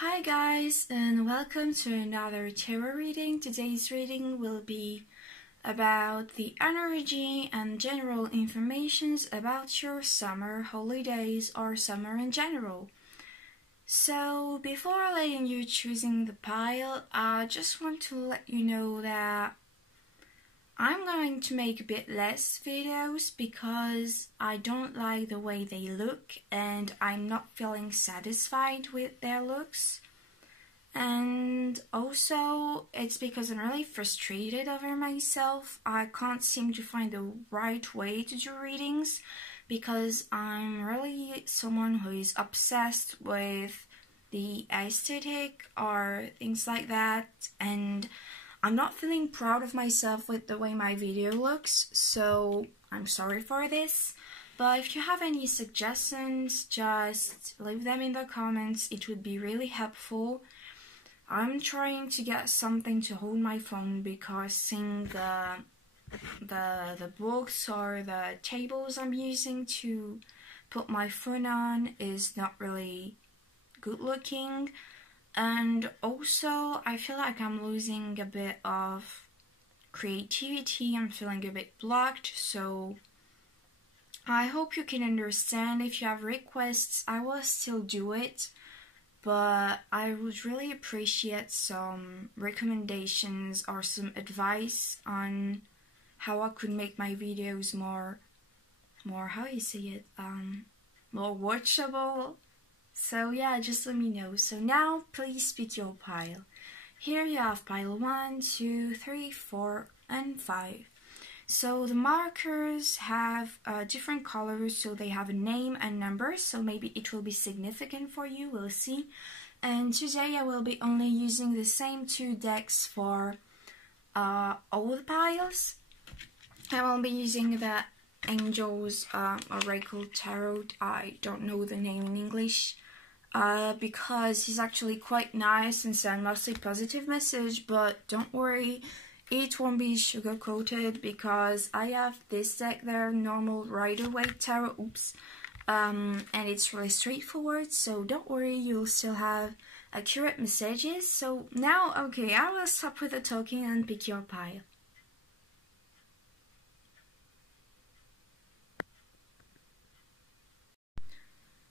Hi guys, and welcome to another tarot reading. Today's reading will be about the energy and general informations about your summer holidays or summer in general. So before letting you choosing the pile, I just want to let you know that I'm going to make a bit less videos because I don't like the way they look and I'm not feeling satisfied with their looks. And also it's because I'm really frustrated over myself. I can't seem to find the right way to do readings because I'm really someone who is obsessed with the aesthetic or things like that, and I'm not feeling proud of myself with the way my video looks, so I'm sorry for this. But if you have any suggestions, just leave them in the comments. It would be really helpful. I'm trying to get something to hold my phone because seeing the books or the tables I'm using to put my phone on is not really good looking. And also, I feel like I'm losing a bit of creativity. I'm feeling a bit blocked, so I hope you can understand. If you have requests, I will still do it, but I would really appreciate some recommendations or some advice on how I could make my videos more how you say it, more watchable. So yeah, just let me know. So now, please pick your pile. Here you have pile 1, 2, 3, 4, and 5. So the markers have different colors, so they have a name and number, so maybe it will be significant for you, we'll see. And today I will be only using the same 2 decks for all the piles. I will be using the Angels Oracle Tarot. I don't know the name in English. Because it's actually quite nice and send mostly positive message, but don't worry, it won't be sugar coated because I have this deck there, normal Rider-Waite Tarot, and it's really straightforward, so don't worry, you'll still have accurate messages. So now, okay, I will stop with the talking and pick your pile.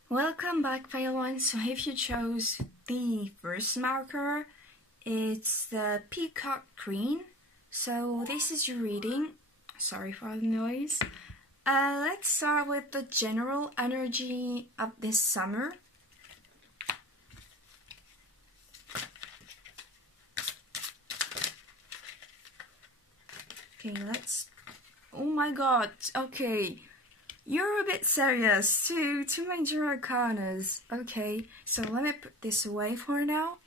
Welcome back, pile 1. So if you chose the first marker, it's the Peacock Green. So this is your reading. Sorry for the noise. Let's start with the general energy of this summer. Okay, oh my god, okay. You're a bit serious. Two major arcanas. Okay, so let me put this away for now.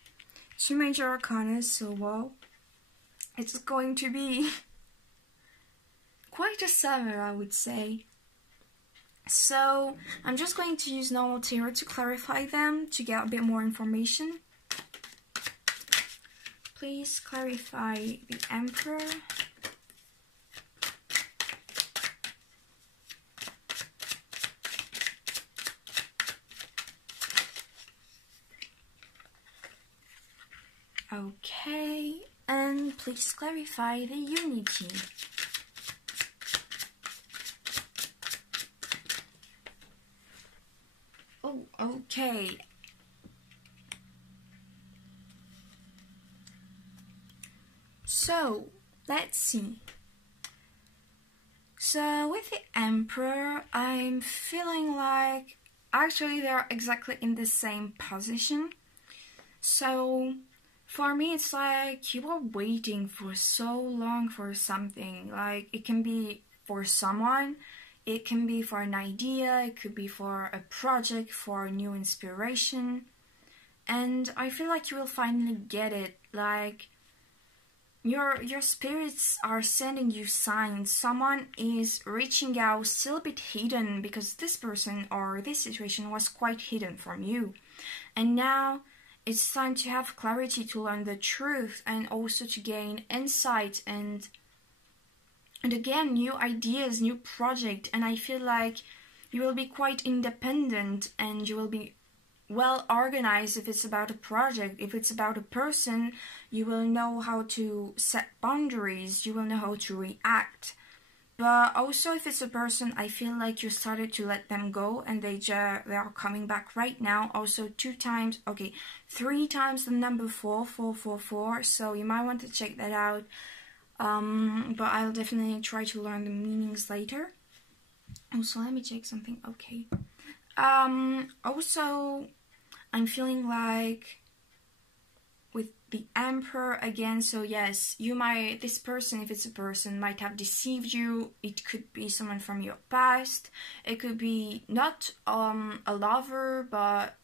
2 major arcanas, so well, it's going to be quite a summer, I would say. So I'm just going to use normal tarot to clarify them, to get a bit more information. Please clarify the Emperor. Okay, and please clarify the Unity. Oh, okay. So, let's see. So, with the Emperor, I'm feeling like actually they're exactly in the same position. So, for me, it's like you are waiting for so long for something. Like, it can be for someone, it can be for an idea, it could be for a project, for a new inspiration. And I feel like you will finally get it. Like, your spirits are sending you signs. Someone is reaching out, still a bit hidden, because this person or this situation was quite hidden from you. And now it's time to have clarity, to learn the truth, and also to gain insight and again, new ideas, new project. And I feel like you will be quite independent and you will be well organized. If it's about a project, if it's about a person, you will know how to set boundaries, you will know how to react. But also if it's a person, I feel like you started to let them go and they are coming back right now. Also 3 times the number 4, so you might want to check that out. But I'll definitely try to learn the meanings later. Also, let me check something. Okay. Also, I'm feeling like with the Emperor again, so yes, this person, if it's a person, might have deceived you. It could be someone from your past. It could be not a lover, but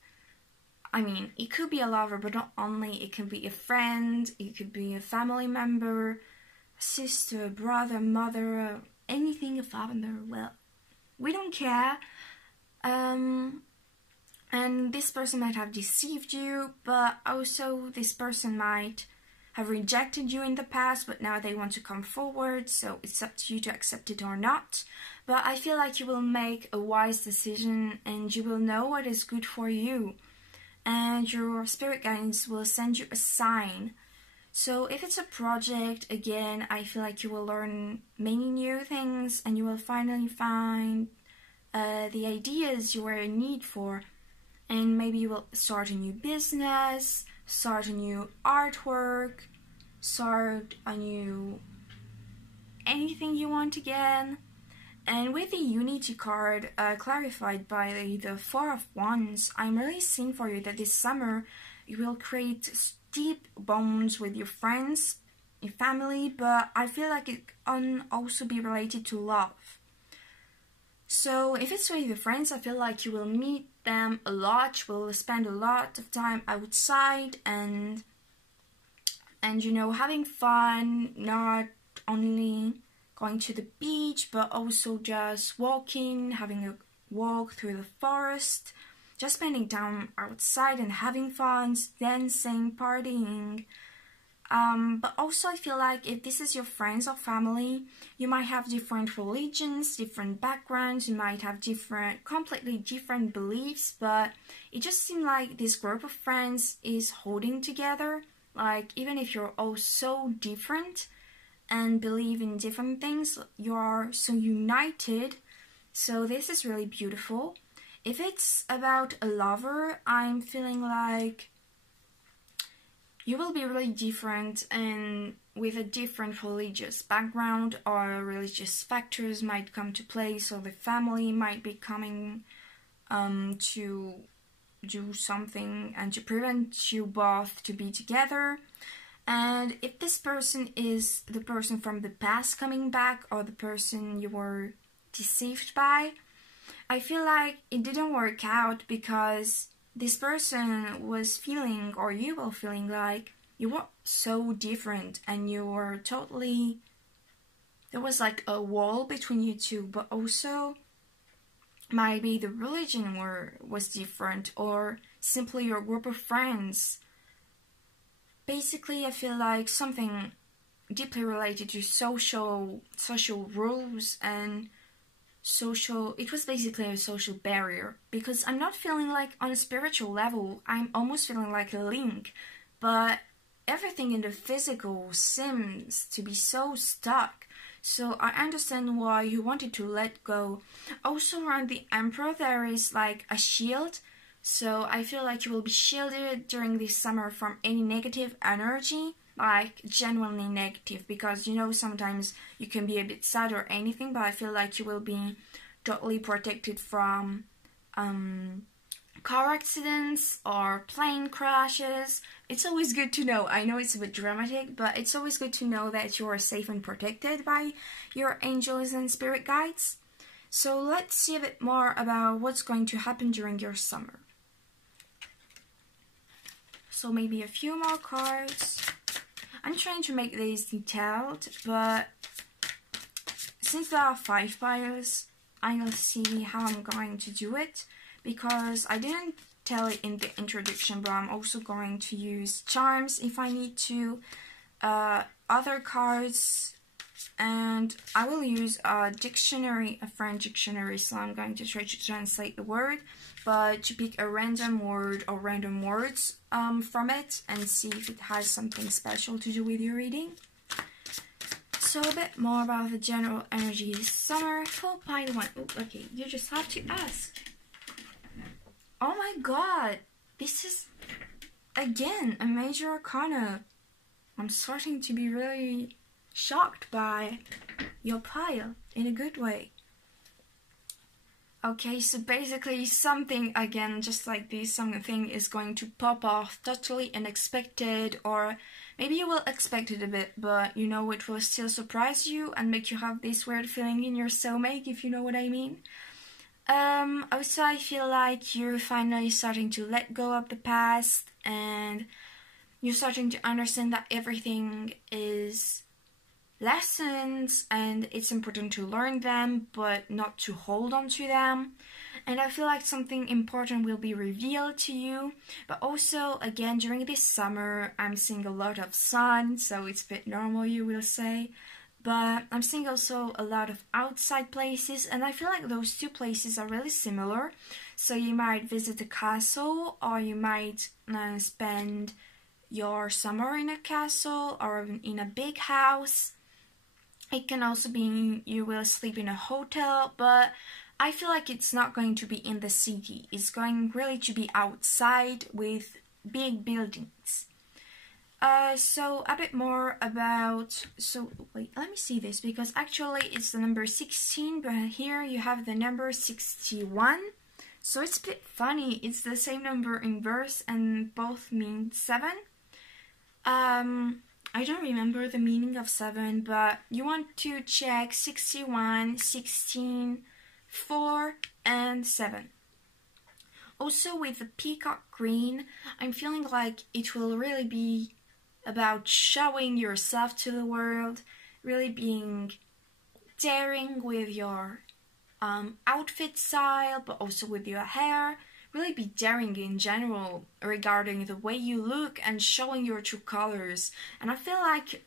I mean, it could be a lover, but not only. It could be a friend, it could be a family member, a sister, brother, mother, anything, a father, well, we don't care. And this person might have deceived you, but also this person might have rejected you in the past, but now they want to come forward, so it's up to you to accept it or not. But I feel like you will make a wise decision and you will know what is good for you. And your spirit guides will send you a sign. So if it's a project, again, I feel like you will learn many new things and you will finally find the ideas you were in need for. And maybe you will start a new business, start a new artwork, start a new anything you want again. And with the Unity card clarified by the 4 of Wands, I'm really seeing for you that this summer you will create deep bonds with your friends, your family, but I feel like it can also be related to love. So if it's with your friends, I feel like you will meet them a lot, you will spend a lot of time outside and you know, having fun, not only going to the beach, but also just walking, having a walk through the forest, just spending time outside and having fun, dancing, partying. But also I feel like if this is your friends or family, you might have different religions, different backgrounds, you might have completely different beliefs, but it just seems like this group of friends is holding together. Like, even if you're all so different and believe in different things, you are so united. So this is really beautiful. If it's about a lover, I'm feeling like you will be really different and with a different religious background, or religious factors might come to play, so the family might be coming to do something and to prevent you both to be together. And if this person is the person from the past coming back, or the person you were deceived by, I feel like it didn't work out because this person was feeling, or you were feeling like you were so different and you were totally, there was like a wall between you two, but also maybe the religion was different, or simply your group of friends. Basically, I feel like something deeply related to social rules and it was basically a social barrier, because I'm not feeling like on a spiritual level, I'm almost feeling like a link, but everything in the physical seems to be so stuck. So I understand why you wanted to let go. Also around the Emperor there is like a shield, so I feel like you will be shielded during this summer from any negative energy, like genuinely negative, because you know sometimes you can be a bit sad or anything, but I feel like you will be totally protected from car accidents or plane crashes. It's always good to know, I know it's a bit dramatic, but it's always good to know that you are safe and protected by your angels and spirit guides. So let's see a bit more about what's going to happen during your summer. So maybe a few more cards. I'm trying to make these detailed, but since there are 5 piles, I'll see how I'm going to do it, because I didn't tell it in the introduction, but I'm also going to use charms if I need to, other cards and I will use a dictionary, a French dictionary, so I'm going to try to translate the word, but to pick a random word or random words from it and see if it has something special to do with your reading. So a bit more about the general energy this summer. Full pile 1. Oh, okay, you just have to ask. Oh my god, this is again a major arcana. I'm starting to be really shocked by your pile in a good way. Okay, so basically something, again, just like this, something is going to pop off totally unexpected, or maybe you will expect it a bit, but you know it will still surprise you and make you have this weird feeling in your stomach, if you know what I mean. Also, I feel like you're finally starting to let go of the past, and you're starting to understand that everything is lessons and it's important to learn them but not to hold on to them. And I feel like something important will be revealed to you. But also, again, during this summer I'm seeing a lot of sun, so it's a bit normal, you will say, but I'm seeing also a lot of outside places, and I feel like those two places are really similar. So you might visit a castle, or you might spend your summer in a castle or in a big house. It can also be you will sleep in a hotel, but I feel like it's not going to be in the city. It's going really to be outside with big buildings. So a bit more about, so wait, let me see this, because actually it's the number 16, but here you have the number 61. So it's a bit funny, it's the same number in verse and both mean 7. I don't remember the meaning of 7, but you want to check 61, 16, 4, and 7. Also with the peacock green, I'm feeling like it will really be about showing yourself to the world, really being daring with your outfit style, but also with your hair. Really be daring in general regarding the way you look and showing your true colors. And I feel like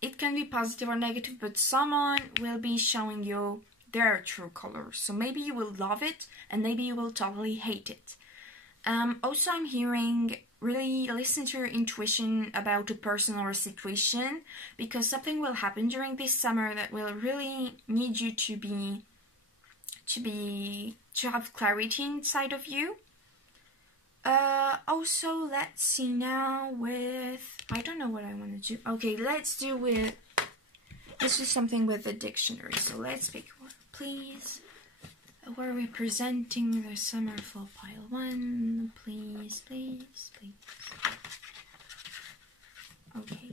it can be positive or negative, but someone will be showing you their true colors. So maybe you will love it, and maybe you will totally hate it. Also, I'm hearing really listen to your intuition about a person or a situation, because something will happen during this summer that will really need you to have clarity inside of you. Also, let's see now with, I don't know what I want to do. Okay, let's do something with the dictionary. So let's pick one, please. We're representing the summer full pile 1, please, please, please. Okay.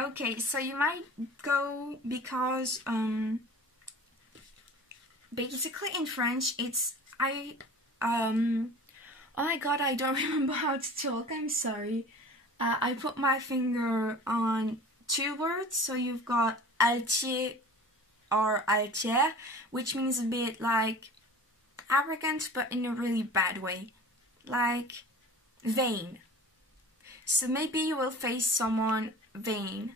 Okay, so you might go because basically in French it's oh my god, I don't remember how to talk, I'm sorry. I put my finger on 2 words, so you've got altier or altière, which means a bit like arrogant but in a really bad way, like vain. So maybe you will face someone vain.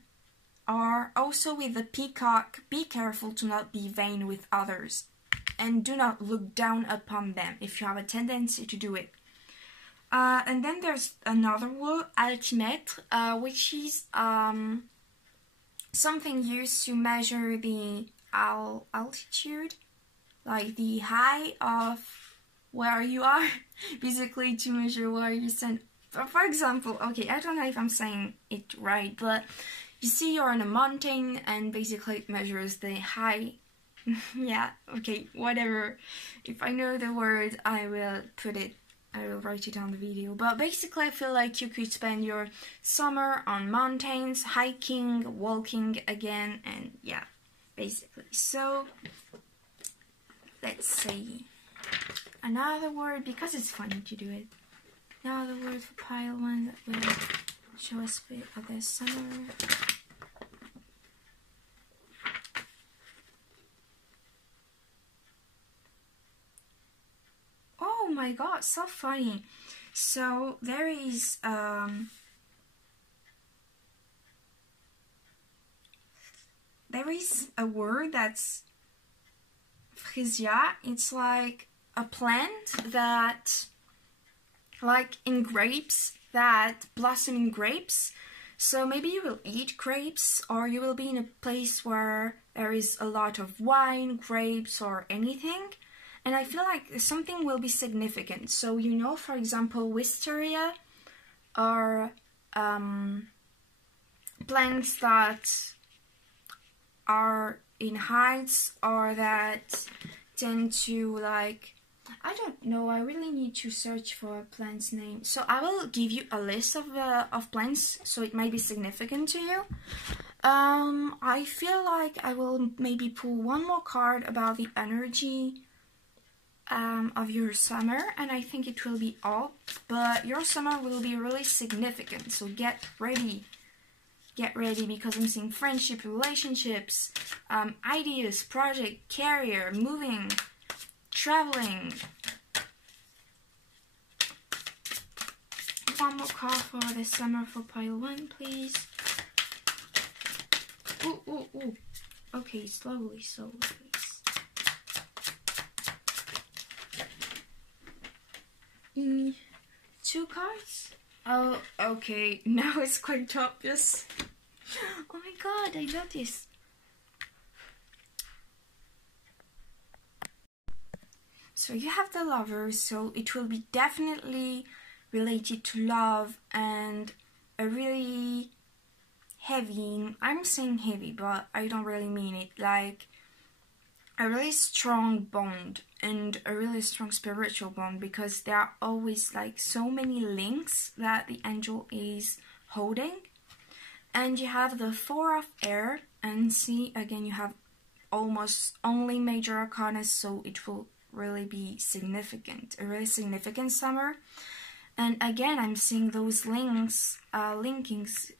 Or also with the peacock, be careful to not be vain with others, and do not look down upon them if you have a tendency to do it. And then there's another word, altimètre, which is something used to measure the altitude, like the height of where you are, basically to measure where you stand. For example, okay, I don't know if I'm saying it right, but you see you're on a mountain and basically it measures the height. Yeah, okay, whatever. If I know the word, I will write it on the video. But basically I feel like you could spend your summer on mountains, hiking, walking again, and yeah, basically. So, let's see. Another word, because it's funny to do it. Another word for pile 1 that will show us a bit of the summer. my god, so funny. So there is a word that's freesia. It's like a plant that, like in grapes, that blossom in grapes. So maybe you will eat grapes, or you will be in a place where there is a lot of wine, grapes, or anything. And I feel like something will be significant. So, you know, for example, wisteria are plants that are in heights, or that tend to, like, I don't know, I really need to search for a plant's name. So I will give you a list of plants, so it might be significant to you. I feel like I will maybe pull one more card about the energy of your summer, and I think it will be all. But your summer will be really significant, so get ready. Get ready, because I'm seeing friendship, relationships, ideas, project, career, moving, traveling. One more card for the summer for pile 1, please. Ooh, ooh, ooh. Okay, slowly, please. 2 cards? Oh, okay, now it's quite obvious. Oh my god, I got this. So you have the Lovers, so it will be definitely related to love and a really heavy, I'm saying heavy, but I don't really mean it, like a really strong bond and a really strong spiritual bond, because there are always like so many links that the angel is holding. And you have the 4 of air, and see, again, you have almost only major arcana, so it will really be significant, a really significant summer. And again, I'm seeing those links, linkings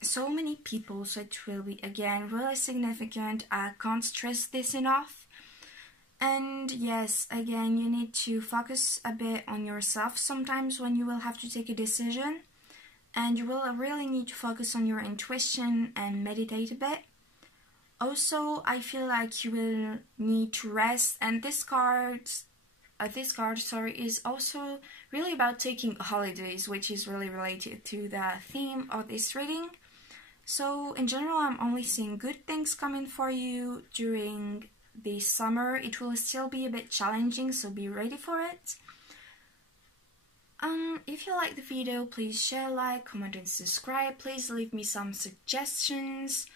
so many people, so it will be, again, really significant. I can't stress this enough. And yes, again, you need to focus a bit on yourself sometimes when you will have to take a decision. And you will really need to focus on your intuition and meditate a bit. Also, I feel like you will need to rest, and this card, is also really about taking holidays, which is really related to the theme of this reading. So in general, I'm only seeing good things coming for you during the summer. It will still be a bit challenging, so be ready for it. If you like the video, please share, like, comment and subscribe. Please leave me some suggestions.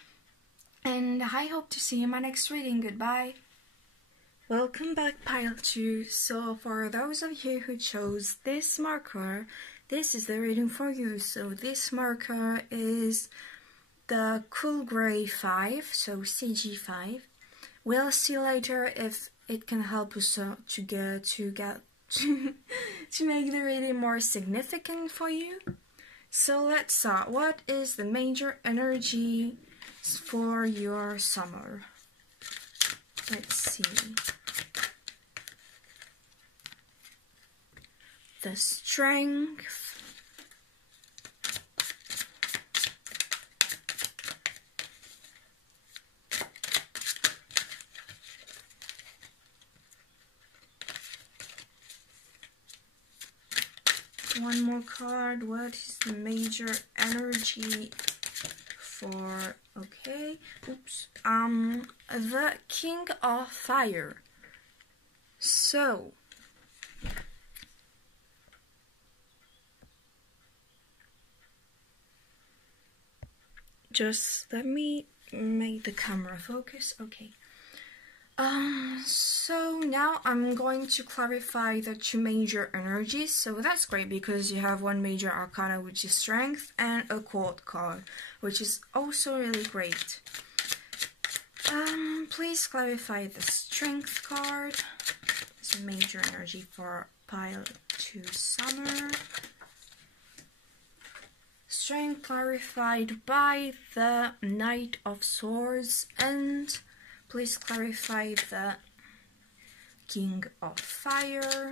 And I hope to see you in my next reading. Goodbye. Welcome back, pile 2. So for those of you who chose this marker, this is the reading for you. So this marker is the Cool Grey 5, so CG5. We'll see later if it can help us to make the reading more significant for you. So let's start. What is the major energy for your summer? Let's see. The Strength. One more card. What is the major energy for, okay, oops, the King of Fire. So just let me make the camera focus. Okay. So now I'm going to clarify the 2 major energies. So that's great because you have 1 major arcana, which is Strength, and a quote card, which is also really great. Please clarify the Strength card. It's a major energy for pile 2 summer. Strength clarified by the Knight of Swords, and please clarify the King of Fire.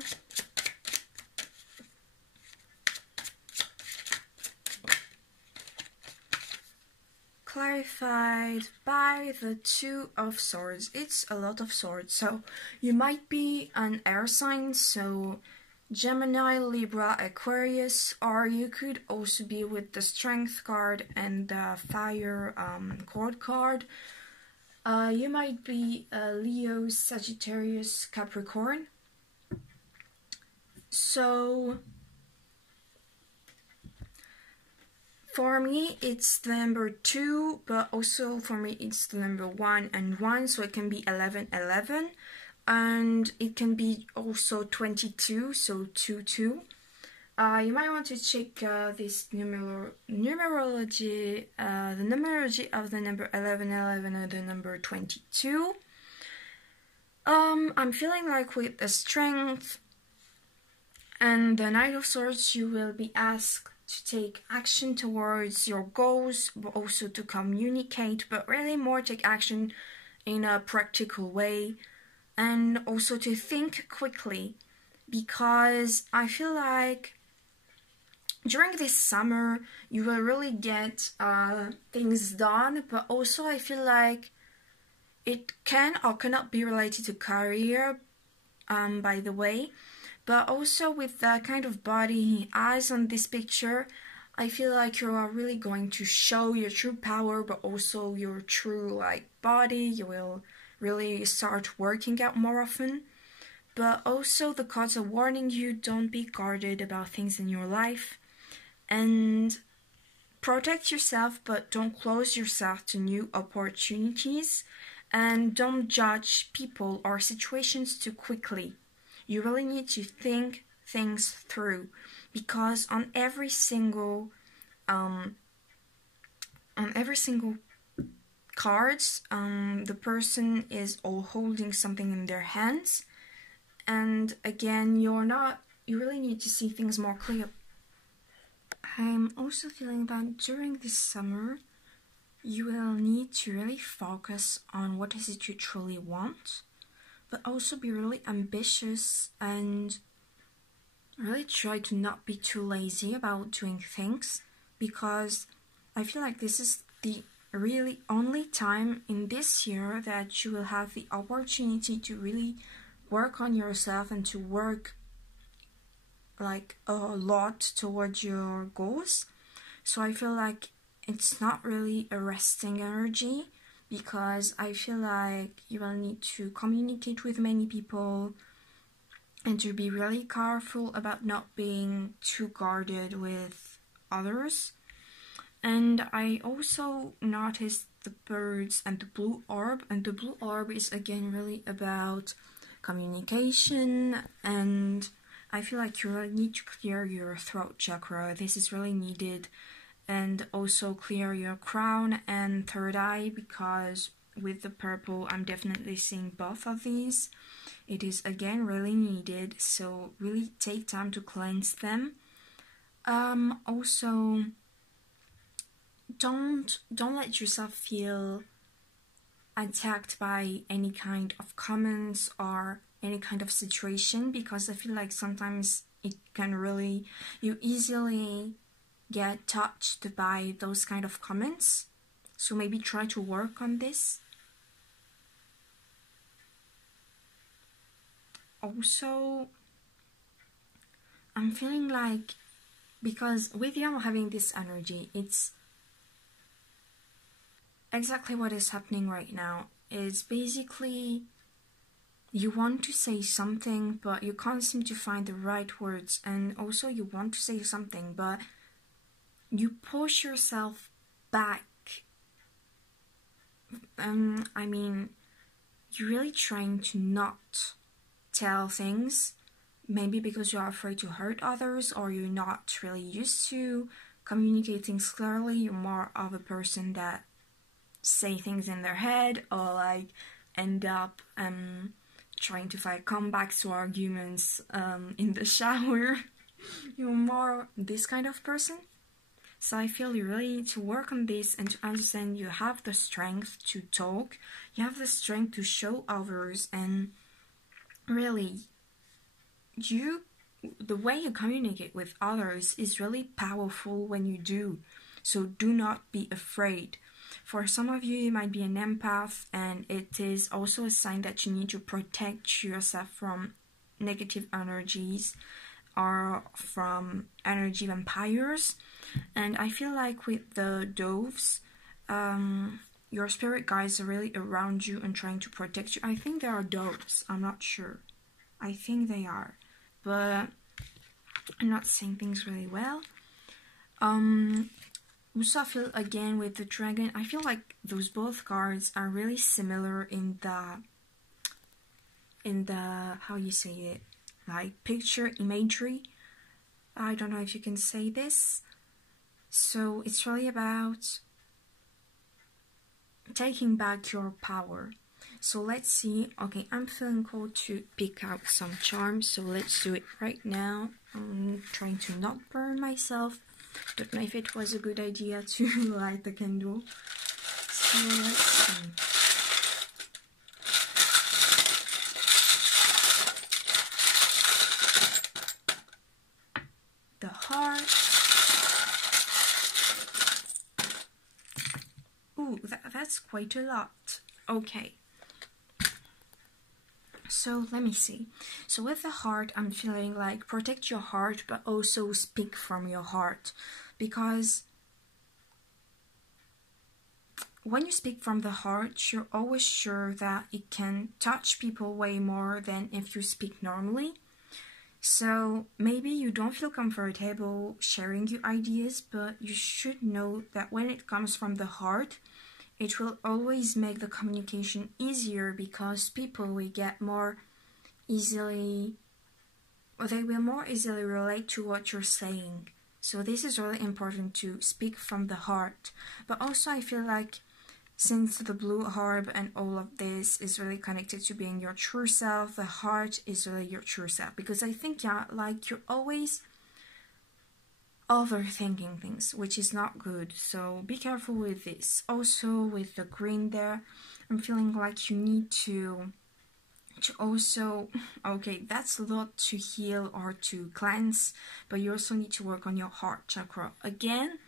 clarified by the Two of Swords. It's a lot of swords, so you might be an air sign, so Gemini, Libra, Aquarius, or you could also be with the Strength card and the Fire Cord card. You might be Leo, Sagittarius, Capricorn. So for me it's the number 2, but also for me it's the number 1 and 1, so it can be 11, 11, and it can be also 22, so 2, 2. You might want to check this numerology, the numerology of the number 11, 11 and the number 22. I'm feeling like with the Strength and the Knight of Swords, you will be asked to take action towards your goals, but also to communicate, but really more take action in a practical way, and also to think quickly, because I feel like during this summer you will really get things done, but also I feel like it can or cannot be related to career, by the way. But also with the kind of body he has on this picture, I feel like you are really going to show your true power, but also your true body. You will really start working out more often. But also the cards are warning you, don't be guarded about things in your life. And protect yourself, but don't close yourself to new opportunities. And don't judge people or situations too quickly. You really need to think things through, because on every single cards, the person is all holding something in their hands, and again, you really need to see things more clear. I'm also feeling that during this summer, you will need to really focus on what is it you truly want, but also be really ambitious and really try to not be too lazy about doing things, because I feel like this is the really only time in this year that you will have the opportunity to really work on yourself and to work a lot towards your goals. So I feel like it's not really a resting energy, because I feel like you will need to communicate with many people and to be really careful about not being too guarded with others. And I also noticed the birds and the blue orb, and the blue orb is again really about communication, and I feel like you really need to clear your throat chakra. This is really needed. And also clear your crown and third eye, because with the purple I'm definitely seeing both of these. It is again really needed, so really take time to cleanse them. Also don't let yourself feel attacked by any kind of comments or any kind of situation, because I feel like sometimes it can really, you easily get touched by those kind of comments. So maybe try to work on this. Also, I'm feeling like, because with you having this energy, it's exactly what is happening right now. It's basically you want to say something, but you can't seem to find the right words, and also you want to say something, but you push yourself back. I mean, you're really trying to not tell things, maybe because you're afraid to hurt others, or you're not really used to communicating clearly. You're more of a person that say things in their head, or end up trying to find comebacks to arguments in the shower. You're more this kind of person. So I feel you really need to work on this and to understand you have the strength to talk, you have the strength to show others, and really, the way you communicate with others is really powerful when you do. So do not be afraid. For some of you, it might be an empath, and it is also a sign that you need to protect yourself from negative energies or from energy vampires. And I feel like with the doves, your spirit guides are really around you and trying to protect you. I think they are doves, I'm not sure. I think they are, but I'm not saying things really well. Also, I feel again with the dragon, I feel like those both cards are really similar in the how you say it, like picture imagery. I don't know if you can say this. So it's really about taking back your power. So let's see. Okay, I'm feeling called to pick out some charms, so let's do it right now. I'm trying to not burn myself. Don't know if it was a good idea to light the candle. So let's see. The heart. Ooh, that's quite a lot. Okay. So let me see. So with the heart, I'm feeling like protect your heart, but also speak from your heart. Because when you speak from the heart, you're always sure that it can touch people way more than if you speak normally. So maybe you don't feel comfortable sharing your ideas, but you should know that when it comes from the heart, it will always make the communication easier, because people will get more easily, or they will more easily relate to what you're saying. So this is really important, to speak from the heart. But also I feel like since the blue orb and all of this is really connected to being your true self, the heart is really your true self. Because I think, yeah, like you're always overthinking things, which is not good, so be careful with this. Also with the green there, I'm feeling like you need to also, okay, that's a lot to heal or to cleanse, but you also need to work on your heart chakra. Again,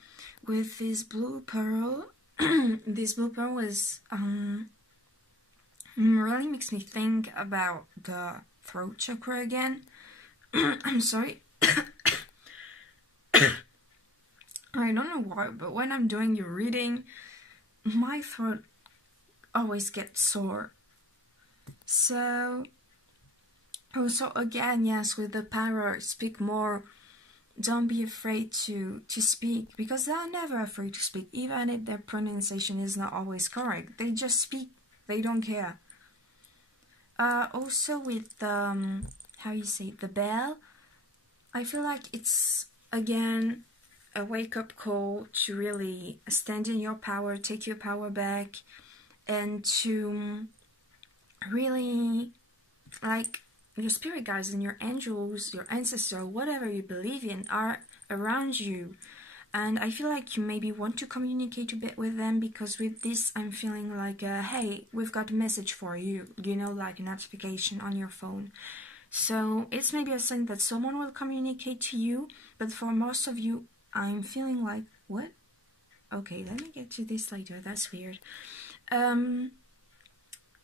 with this blue pearl, this blue pearl is really makes me think about the throat chakra again. I'm sorry. I don't know why, but when I'm doing your reading, my throat always gets sore. So, also again, yes, with the power, speak more. Don't be afraid to speak, because they're never afraid to speak, even if their pronunciation is not always correct. They just speak, they don't care. Also with the, how you say, the bell, I feel like it's, again, a wake-up call to really stand in your power, take your power back, and to really, like, your spirit guides and your angels, your ancestors, whatever you believe in, are around you. And I feel like you maybe want to communicate a bit with them, because with this I'm feeling like, hey, we've got a message for you, you know, like a notification on your phone. So it's maybe a sign that someone will communicate to you, but for most of you, I'm feeling like, what? Okay, let me get to this later, that's weird.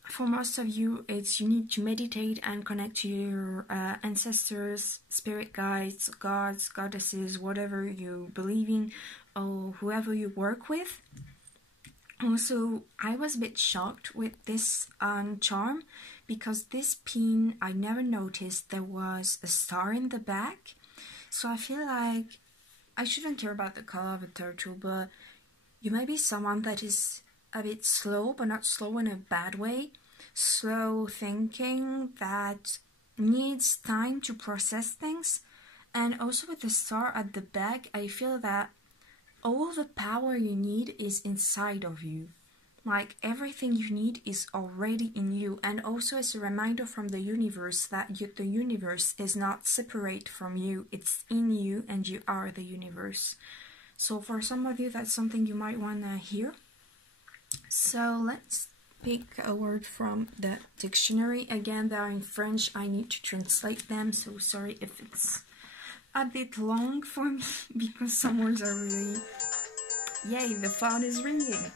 For most of you, it's you need to meditate and connect to your ancestors, spirit guides, gods, goddesses, whatever you believe in, or whoever you work with. Also, I was a bit shocked with this charm, because this pin, I never noticed there was a star in the back. So I feel like I shouldn't care about the color of a turtle, but you might be someone that is a bit slow, but not slow in a bad way. Slow thinking, that needs time to process things. And also with the star at the back, I feel that all the power you need is inside of you. Like, everything you need is already in you. And also it's a reminder from the universe that the universe is not separate from you. It's in you, and you are the universe. So for some of you, that's something you might want to hear. So let's pick a word from the dictionary. Again, they are in French. I need to translate them, so sorry if it's a bit long for me, because some words are really... Yay, the phone is ringing.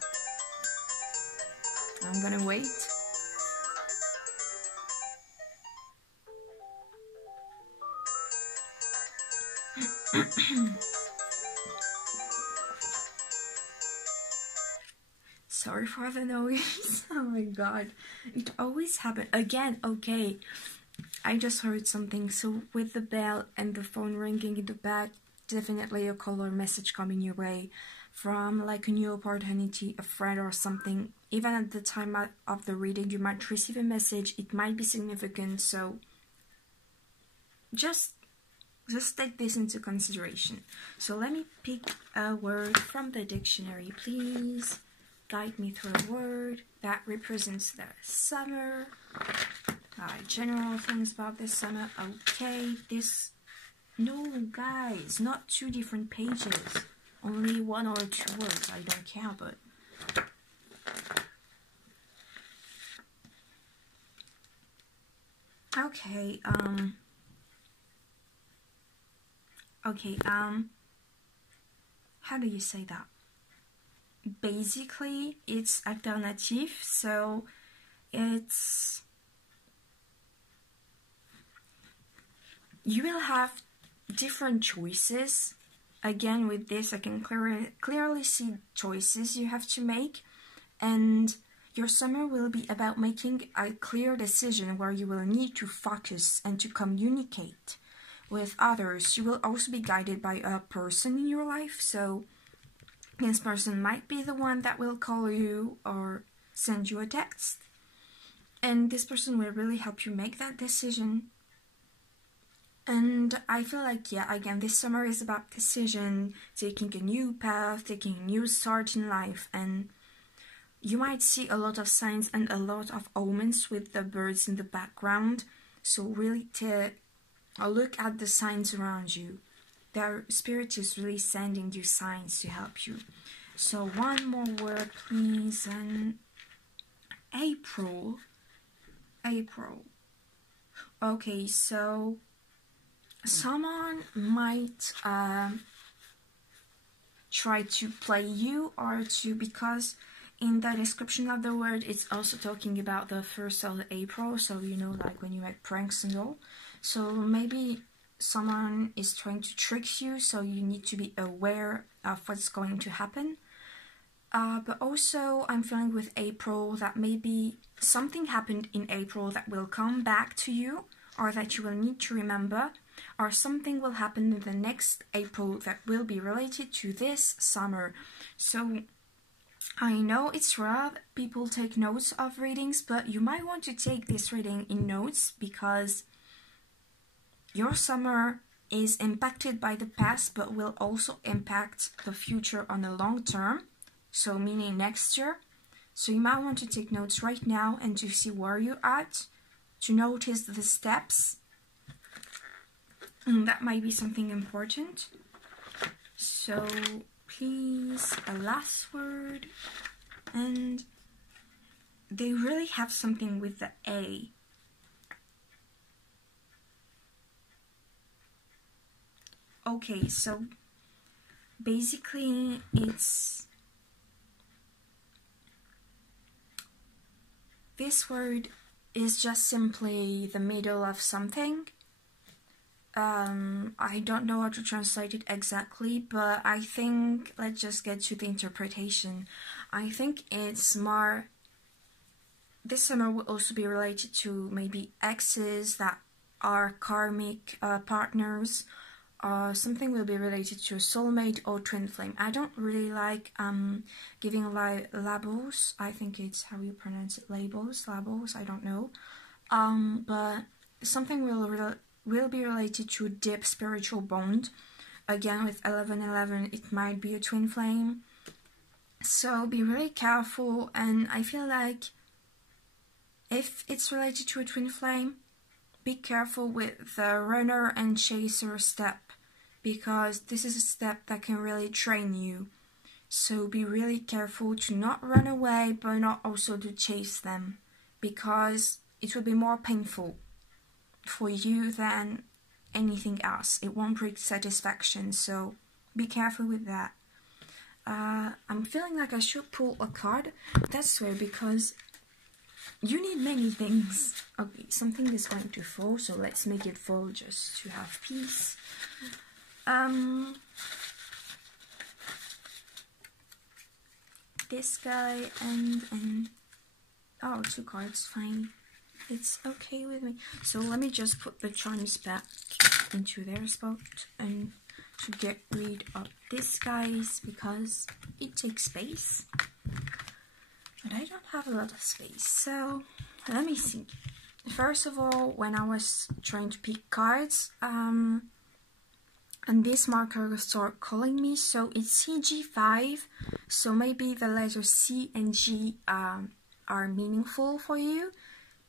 I'm gonna wait. Sorry for the noise. Oh my god. It always happens. Again, okay. I just heard something. So with the bell and the phone ringing in the back, definitely a caller message coming your way from like a new opportunity, a friend or something. Even at the time of the reading, you might receive a message. It might be significant. So just take this into consideration. So let me pick a word from the dictionary, please. Guide me through a word that represents the summer. General things about this summer. Okay, no guys, not 2 different pages. Only 1 or 2 words, I don't care, but... Okay, how do you say that? Basically, it's alternative, so it's... You will have different choices. Again, with this, I can clearly see choices you have to make, and your summer will be about making a clear decision where you will need to focus and to communicate with others. You will also be guided by a person in your life, so this person might be the one that will call you or send you a text, and this person will really help you make that decision. And I feel like, yeah, again, this summer is about decision, taking a new path, taking a new start in life, and you might see a lot of signs and a lot of omens with the birds in the background. So really take a look at the signs around you. Their spirit is really sending you signs to help you. So 1 more word, please. And April. Okay, so someone might try to play you or to, because in the description of the word it's also talking about the 1st of April, so you know, like when you make pranks and all. So maybe someone is trying to trick you, so you need to be aware of what's going to happen. But also I'm feeling with April that maybe something happened in April that will come back to you, or that you will need to remember, or something will happen in the next April that will be related to this summer. So I know it's rare that people take notes of readings, but you might want to take this reading in notes, because your summer is impacted by the past but will also impact the future on the long term, so meaning next year. So you might want to take notes right now and to see where you're at, to notice the steps. And that might be something important. So please, a last word. And they really have something with the A. Okay, so basically it's... This word is just simply the middle of something. I don't know how to translate it exactly, but I think, let's just get to the interpretation. I think it's more... This summer will also be related to maybe exes that are karmic partners, or something will be related to a soulmate or twin flame. I don't really like giving labels. I think it's how you pronounce it, labels, I don't know. But something will be related to a deep spiritual bond. Again, with 1111, it might be a twin flame. So be really careful, and I feel like if it's related to a twin flame, be careful with the runner and chaser step, because this is a step that can really drain you. So be really careful to not run away, but not also to chase them, because it will be more painful for you than anything else. It won't bring satisfaction, so be careful with that. I'm feeling like I should pull a card. That's weird, because you need many things. Okay, something is going to fall, so let's make it fall just to have peace. This guy and oh, 2 cards, fine. It's okay with me. So let me just put the charms back into their spot and to get rid of this guys because it takes space. But I don't have a lot of space, so let me see. First of all, when I was trying to pick cards, and this marker started calling me, so it's CG5, so maybe the letters C and G are meaningful for you,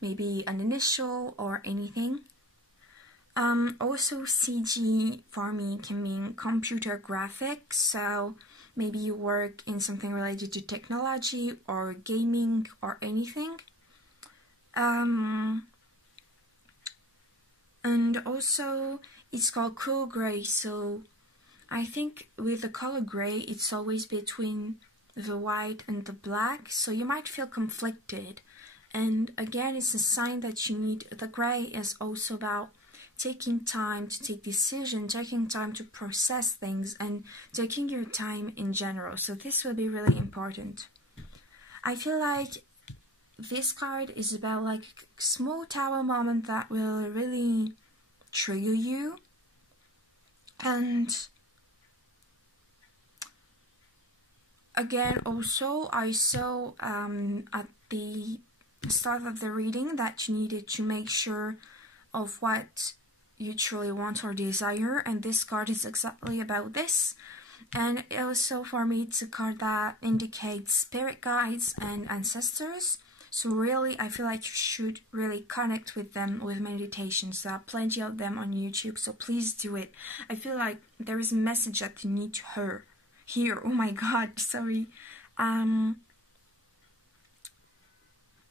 maybe an initial or anything. Also CG for me can mean computer graphics, so maybe you work in something related to technology or gaming or anything. And also it's called cool gray, so I think with the color gray it's always between the white and the black, so you might feel conflicted. And again, it's a sign that you need, the gray is also about taking time to take decisions, taking time to process things, and taking your time in general. So this will be really important. I feel like this card is about like a small tower moment that will really trigger you. And again, also I saw at the start of the reading that you needed to make sure of what you truly want or desire, and this card is exactly about this. And also for me it's a card that indicates spirit guides and ancestors, so really I feel like you should really connect with them with meditations. There are plenty of them on YouTube, so please do it. I feel like there is a message that you need to hear. Oh my god, sorry.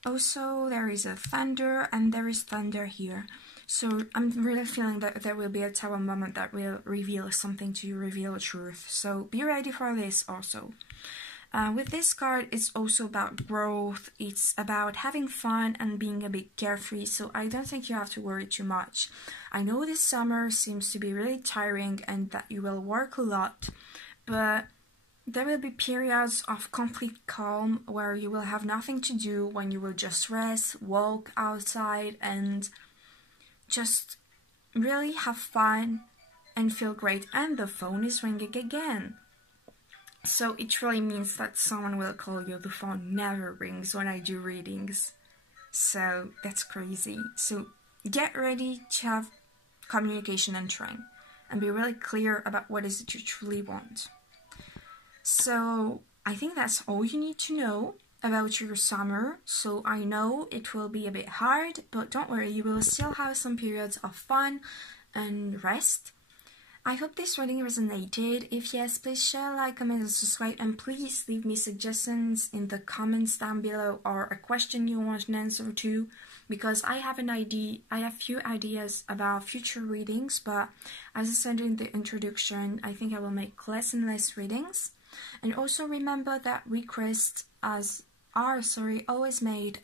Also there is a thunder, and there is thunder here. So I'm really feeling that there will be a tower moment that will reveal something to you, reveal a truth. So be ready for this also. With this card, it's also about growth. It's about having fun and being a bit carefree. So I don't think you have to worry too much. I know this summer seems to be really tiring and that you will work a lot, but there will be periods of complete calm where you will have nothing to do, when you will just rest, walk outside, and just really have fun and feel great. And the phone is ringing again. So it really means that someone will call you. The phone never rings when I do readings. So that's crazy. So get ready to have communication and trying. And be really clear about what is it you truly want. So I think that's all you need to know about your summer. So I know it will be a bit hard, but don't worry, you will still have some periods of fun and rest. I hope this reading resonated. If yes, please share, like, comment, and subscribe, and please leave me suggestions in the comments down below or a question you want an answer to, because I have few ideas about future readings, but as I said in the introduction, I think I will make less and less readings. And also remember that requests are always made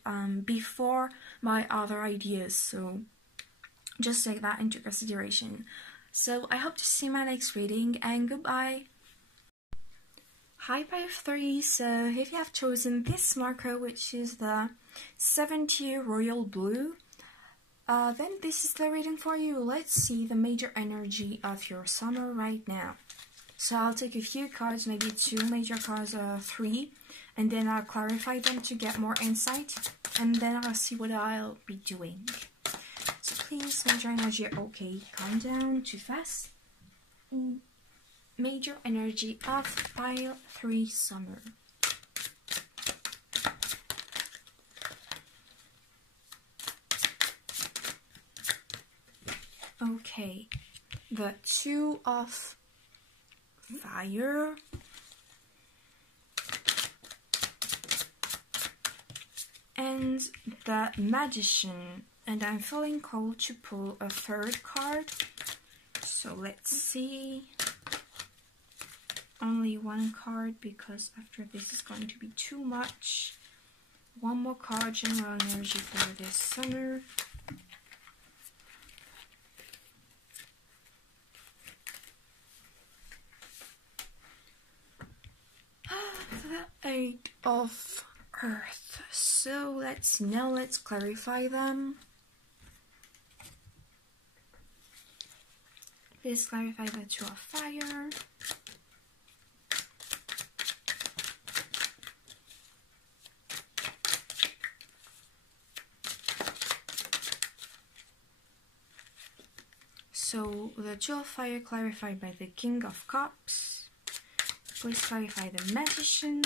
before my other ideas, so just take that into consideration. So I hope to see my next reading, and goodbye. Hi 5-3, so if you have chosen this marker, which is the 70 Royal Blue, then this is the reading for you. Let's see the major energy of your summer right now. So I'll take a few cards, maybe 2 major cards or 3, and then I'll clarify them to get more insight, and then I'll see what I'll be doing. So please, major energy, okay, calm down, too fast. Major energy of pile 3 summer. Okay, the 2 of fire, and the magician, and I'm feeling called to pull a 3rd card, so let's see. Only 1 card, because after this is going to be too much. One more card, general energy for this summer. The Eight of Earth. So let's clarify them. Please clarify the Two of Fire. So the Two of Fire clarified by the King of Cups. Please clarify the Magician.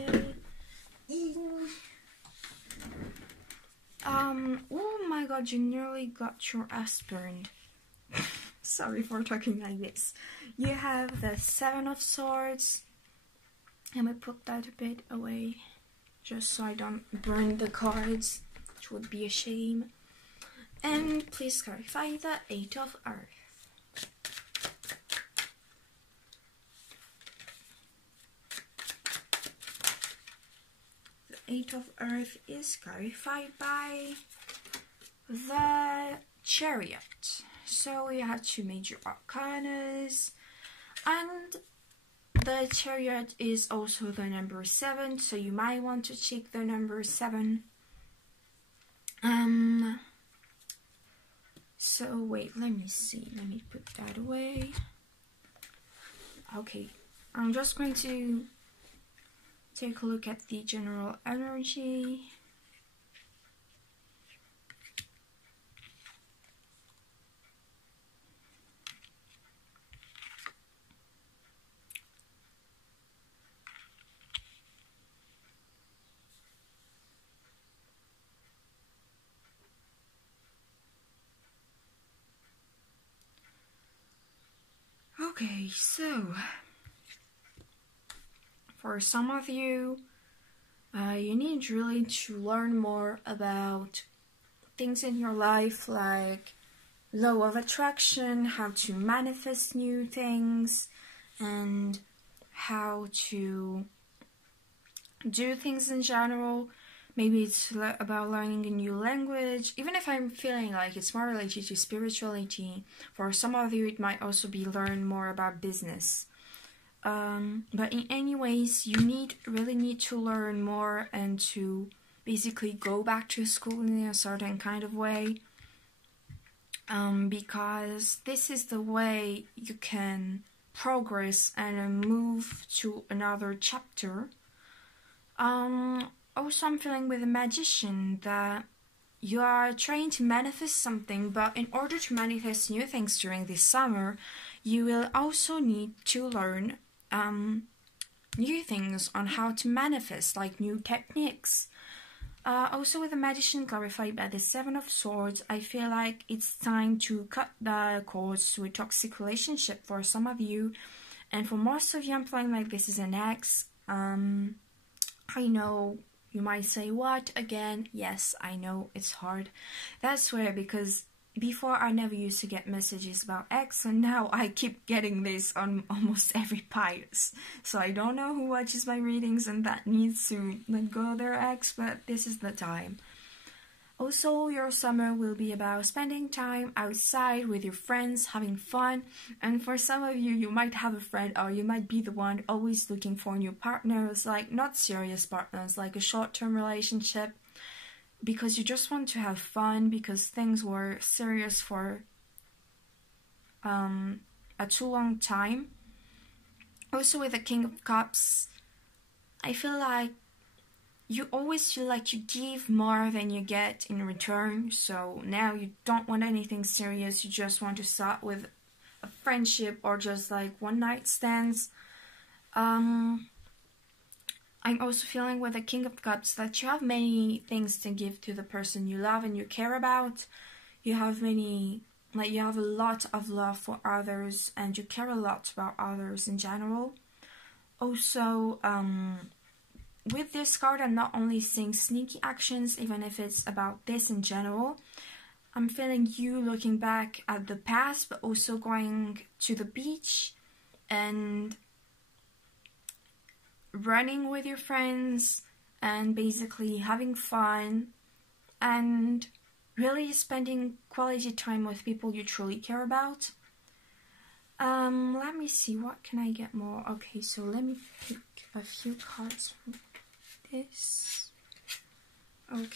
Okay. Oh my god, you nearly got your ass burned. Sorry for talking like this. You have the Seven of Swords. Let me put that a bit away, just so I don't burn the cards, which would be a shame. And please clarify the Eight of Earth. The Eight of Earth is clarified by the Chariot. So we have two major arcanas, and the Chariot is also the number 7, so you might want to check the number 7. So wait, let me see, let me put that away. Okay, I'm just going to take a look at the general energy. Okay, so for some of you, you need really to learn more about things in your life, like law of attraction, how to manifest new things, and how to do things in general. Maybe it's about learning a new language. Even if I'm feeling like it's more related to spirituality, for some of you it might also be learn more about business. But in any ways, you really need to learn more and to basically go back to school in a certain kind of way. Because this is the way you can progress and move to another chapter. Also, I'm feeling with a Magician that you are trying to manifest something, but in order to manifest new things during this summer, you will also need to learn new things on how to manifest, like new techniques. Also, with the Magician clarified by the Seven of Swords, I feel like it's time to cut the cords to a toxic relationship for some of you, and for most of you, I'm feeling like this is an ex. I know you might say, what again? Yes, I know it's hard. That's where, because before I never used to get messages about ex, and now I keep getting this on almost every Pisces. So I don't know who watches my readings and that needs to let go of their ex, but this is the time. Also, your summer will be about spending time outside with your friends, having fun, and for some of you, you might have a friend, or you might be the one always looking for new partners, like not serious partners, like a short-term relationship, because you just want to have fun, because things were serious for a too long time. Also, with the King of Cups, I feel like you always feel like you give more than you get in return. So now you don't want anything serious. You just want to start with a friendship or just like one night stands. I'm also feeling with the King of Cups that you have many things to give to the person you love and you care about. You have you have a lot of love for others and you care a lot about others in general. Also, with this card, I'm not only seeing sneaky actions, even if it's about this in general. I'm feeling you looking back at the past, but also going to the beach and running with your friends and basically having fun and really spending quality time with people you truly care about. Let me see, what can I get more? Okay, so let me pick a few cards from this. Okay.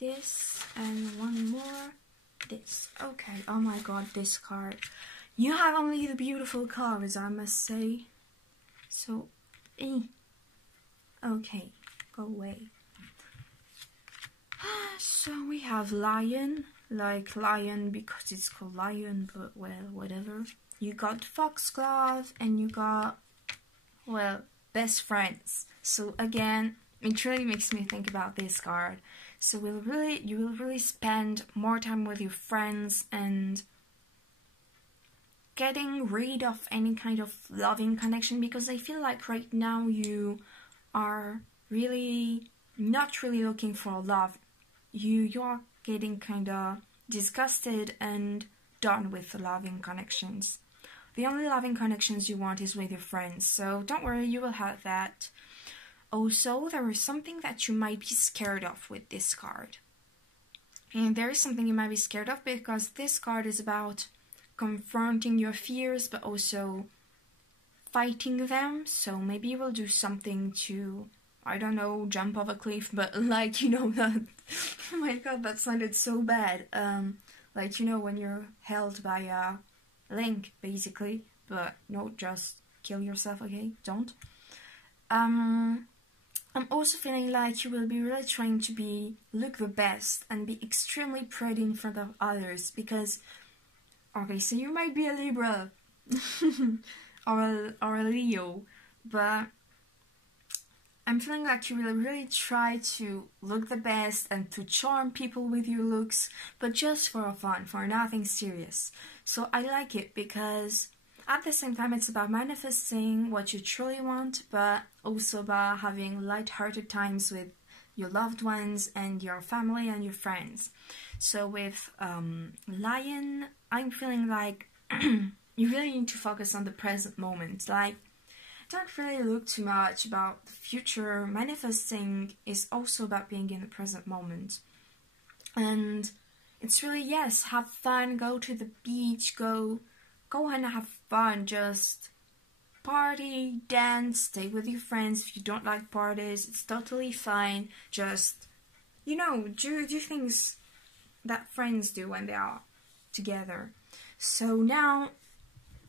This and one more. This. Okay, oh my god, this card. You have only the beautiful cards, I must say. So, okay, go away. So we have lion, like lion because it's called lion, but well, whatever. You got foxglove and you got, well, best friends. So again, it really makes me think about this card. So you will really spend more time with your friends and getting rid of any kind of loving connection, because I feel like right now you are really not really looking for love. You are getting kind of disgusted and done with loving connections. The only loving connections you want is with your friends, so don't worry, you will have that. Also, there is something that you might be scared of with this card. And there is something you might be scared of because this card is about confronting your fears, but also fighting them. So maybe you will do something to, I don't know, jump off a cliff, but like, you know, that, oh my god, that sounded so bad. Like, you know, when you're held by a link, basically, but no, just kill yourself, okay? Don't. I'm also feeling like you will be really trying to look the best and be extremely pretty in front of others because, okay, so you might be a Libra or a Leo, but I'm feeling like you will really try to look the best and to charm people with your looks, but just for fun, for nothing serious. So I like it because at the same time it's about manifesting what you truly want, but also about having light-hearted times with your loved ones and your family and your friends. So with Lion, I'm feeling like you really need to focus on the present moment. Like, don't really look too much about the future. Manifesting is also about being in the present moment. And it's really, yes, have fun, go to the beach, go and have fun, just party, dance, stay with your friends. If you don't like parties, it's totally fine. Just, you know, do things that friends do when they are together. So now,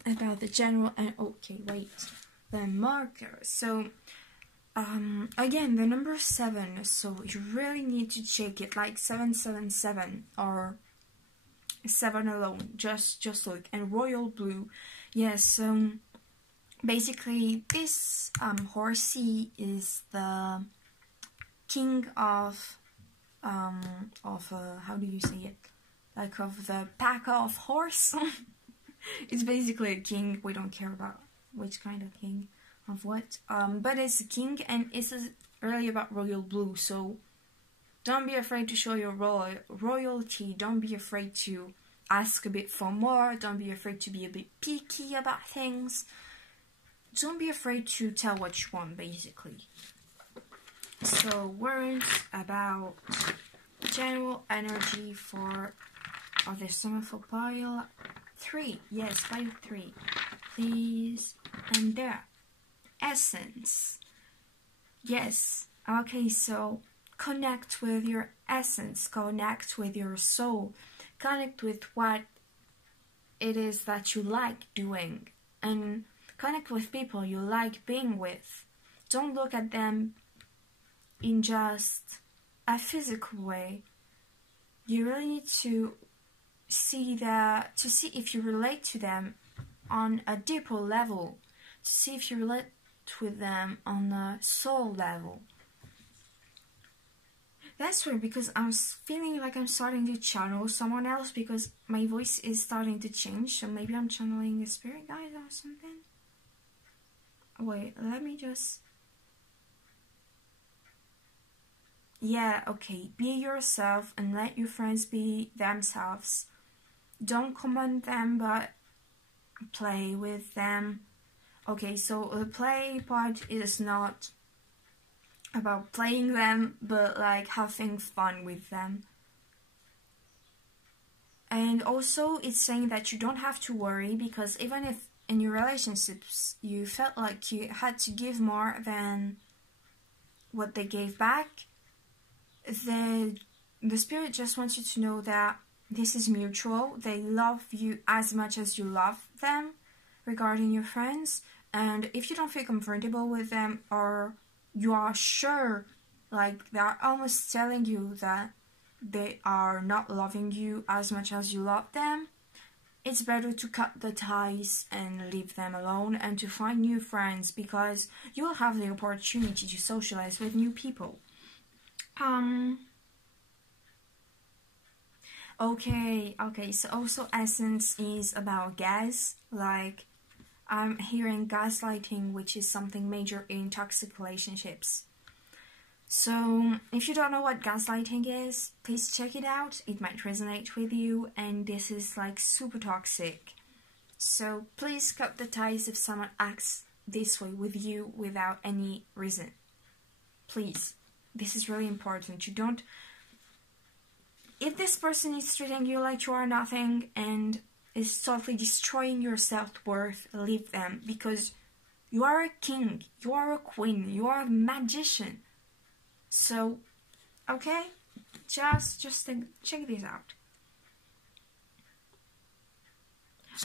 about the general, and okay, wait, the marker. So, again, the number 7, so you really need to check it, like 777, or 7 alone, just look. And royal blue, yes. Basically this horsey is the king of how do you say it, like of the pack of horse. It's basically a king. We don't care about which kind of king of what, but it's a king, and it's really about royal blue. So don't be afraid to show your royalty. Don't be afraid to ask a bit for more. Don't be afraid to be a bit picky about things. Don't be afraid to tell what you want, basically. So, words about general energy for the summer for pile 3. Yes, pile 3. Please. And there. Essence. Yes. Okay, so connect with your essence. Connect with your soul. Connect with what it is that you like doing. And connect with people you like being with. Don't look at them in just a physical way. You really need to see if you relate to them on a deeper level, to see if you relate with them on a soul level. That's weird because I'm feeling like I'm starting to channel someone else because my voice is starting to change, so maybe I'm channeling a spirit guide or something. Wait, let me just... Yeah, okay, be yourself and let your friends be themselves. don't command them, but play with them. Okay, so the play part is not about playing them, but like having fun with them. And also it's saying that you don't have to worry, because even if in your relationships you felt like you had to give more than what they gave back, the spirit just wants you to know that this is mutual. They love you as much as you love them regarding your friends. And if you don't feel comfortable with them, or you are sure, like they're almost telling you that they are not loving you as much as you love them, it's better to cut the ties and leave them alone and to find new friends, because you will have the opportunity to socialize with new people. Okay, so also essence is about gas, like I'm hearing gaslighting, which is something major in toxic relationships. So if you don't know what gaslighting is, please check it out. It might resonate with you, and this is like super toxic. So please cut the ties if someone acts this way with you without any reason. Please. This is really important. You don't... If this person is treating you like you are nothing and is totally destroying your self-worth, leave them, because you are a king, you are a queen, you are a magician. So, okay, just check this out.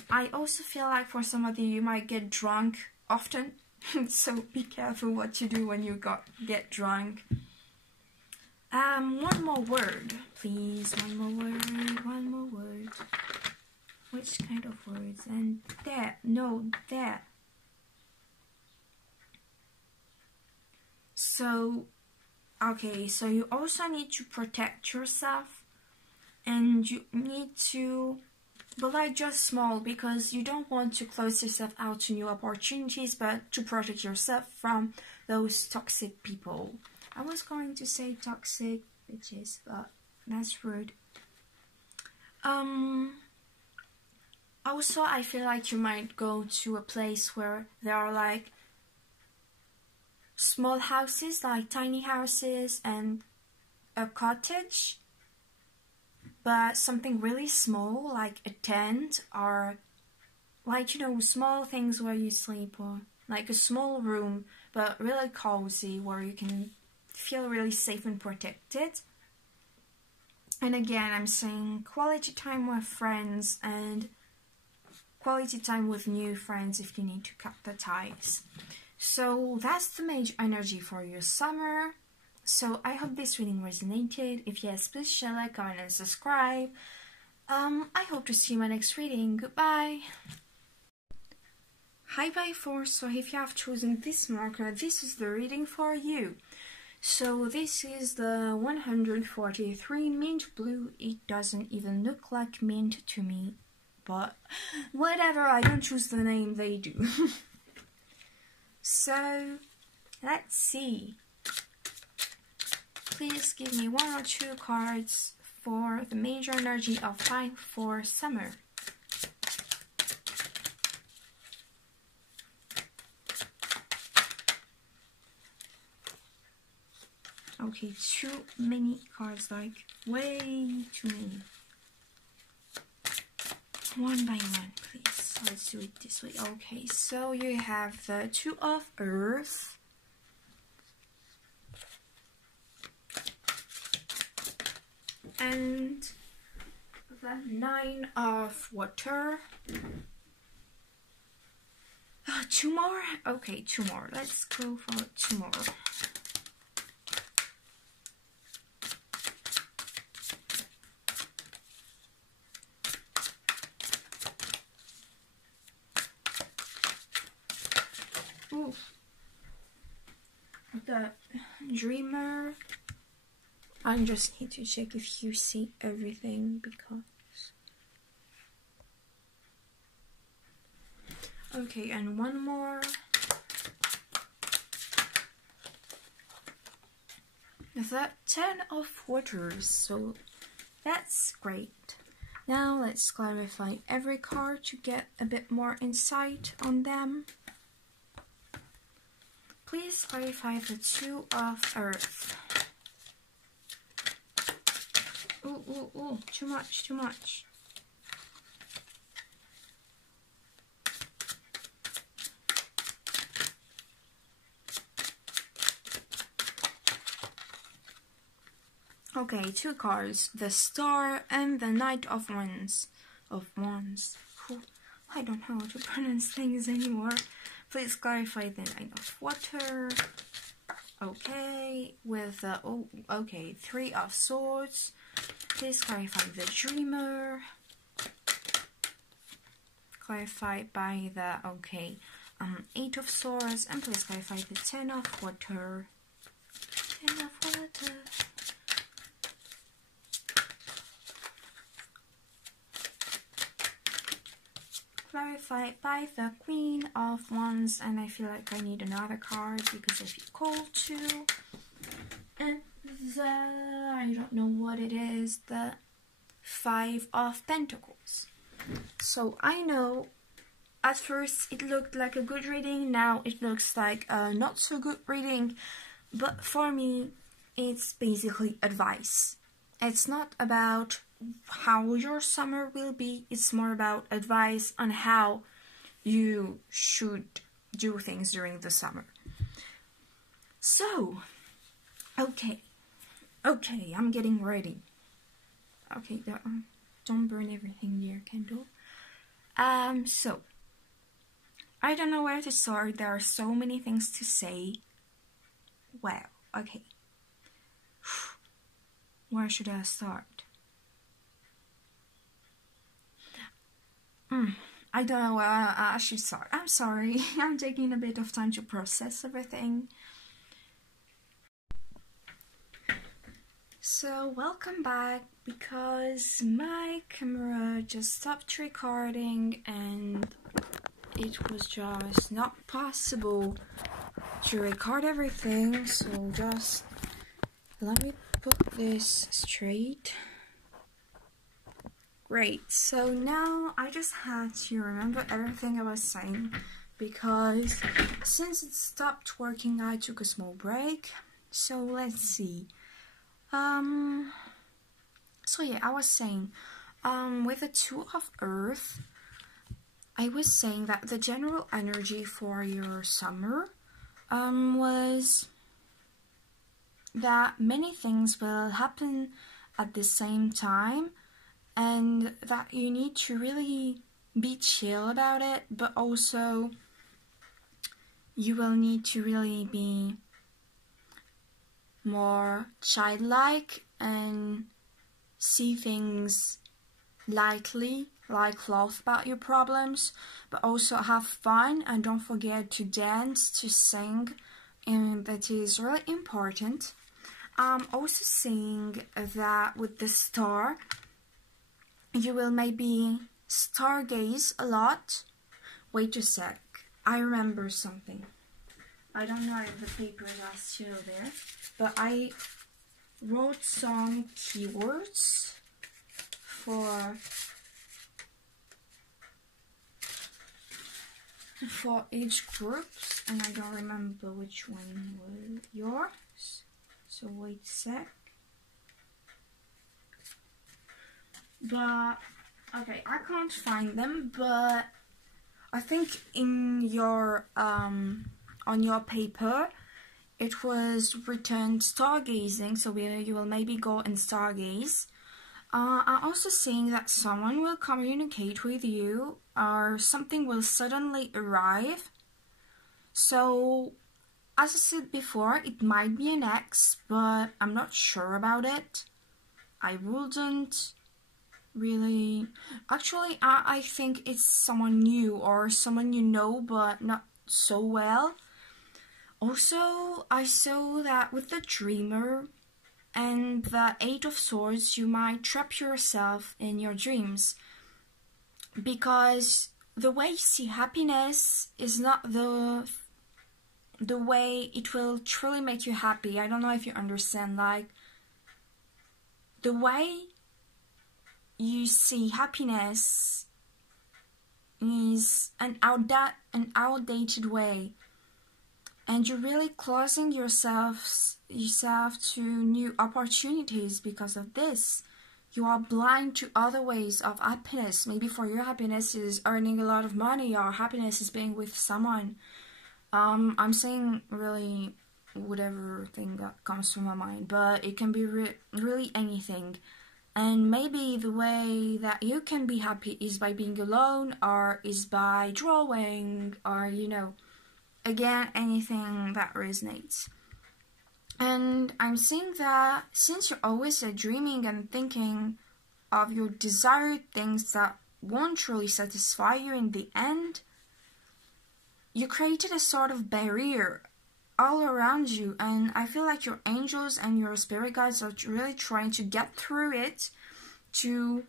I also feel like for some of you might get drunk often, so be careful what you do when you get drunk. One more word, please. One more word. Which kind of words? And there, no, there. So, okay, so you also need to protect yourself, and you need to, but like just small, because you don't want to close yourself out to new opportunities, but to protect yourself from those toxic people. I was going to say toxic bitches, but that's rude. Also, I feel like you might go to a place where there are like small houses, like tiny houses and a cottage, but something really small, like a tent, or like, you know, small things where you sleep, or like a small room, but really cozy, where you can feel really safe and protected. And again, I'm saying quality time with friends and quality time with new friends if you need to cut the ties. So that's the major energy for your summer. So I hope this reading resonated. If yes, please share, like, comment and subscribe. I hope to see you in my next reading. Goodbye. Hi by force. So if you have chosen this marker, this is the reading for you. So this is the 143 mint blue. It doesn't even look like mint to me, but whatever, I don't choose the name, they do. So let's see. Please give me 1 or 2 cards for the major energy of 5 for summer. Okay, too many cards, like way too many. One by one, please. Let's do it this way. Okay, so you have the 2 of Earth, and the 9 of Water. 2 more? Okay, 2 more. Let's go for 2 more. Ooh. The Dreamer. I just need to check if you see everything, because... Okay, and 1 more. The 10 of Waters, so that's great. Now let's clarify every card to get a bit more insight on them. Please clarify the Two of Earth. Ooh, too much. Okay, two cards, the Star and the Knight of Wands. I don't know how to pronounce things anymore. Please clarify the Knight of Water. Okay, with the Three of Swords. Please clarify the Dreamer. Clarified by the Eight of Swords, and please clarify the Ten of Water. Ten of Water. Clarified by the Queen of Wands, and I feel like I need another card because I feel cold too. And I don't know what it is, the Five of Pentacles. So I know at first it looked like a good reading, now it looks like a not so good reading, but for me it's basically advice. It's not about how your summer will be, it's more about advice on how you should do things during the summer. So, okay, I'm getting ready. Okay, don't burn everything, dear candle. So, I don't know where to start, there are so many things to say. Well, okay. Where should I start? I don't know where I should start. I'm sorry, I'm taking a bit of time to process everything. So, welcome back, because my camera just stopped recording and it was just not possible to record everything, so just let me put this straight. Great, so now I just had to remember everything I was saying, because since it stopped working I took a small break. So let's see. So yeah, I was saying, with the Two of Earth, I was saying that the general energy for your summer was that many things will happen at the same time, and that you need to really be chill about it, but also you will need to really be more childlike and see things lightly, like laugh about your problems, but also have fun, and don't forget to dance, to sing, and that is really important. I'm also seeing that with the Star, you will maybe stargaze a lot. Wait a sec, I remember something. I don't know if the papers are still there, but I wrote some keywords for each group, and I don't remember which one was yours. So wait a sec. But okay, I can't find them, but I think in your on your paper it was written stargazing, so you will maybe go and stargaze. I'm also seeing that someone will communicate with you, or something will suddenly arrive. So, as I said before, it might be an ex, but I'm not sure about it. I wouldn't really... Actually, I think it's someone new, or someone you know, but not so well. Also, I saw that with the Dreamer and the Eight of Swords, you might trap yourself in your dreams, because the way you see happiness is not the way it will truly make you happy. I don't know if you understand, like, the way you see happiness is an outdated way, and you're really closing yourself to new opportunities because of this. You are blind to other ways of happiness. Maybe for your happiness is earning a lot of money, or happiness is being with someone. I'm saying really whatever thing that comes to my mind, but it can be really anything. And maybe the way that you can be happy is by being alone, or is by drawing, or again, anything that resonates. And I'm seeing that since you're always dreaming and thinking of your desired things that won't truly satisfy you in the end, you created a sort of barrier all around you, and I feel like your angels and your spirit guides are really trying to get through it to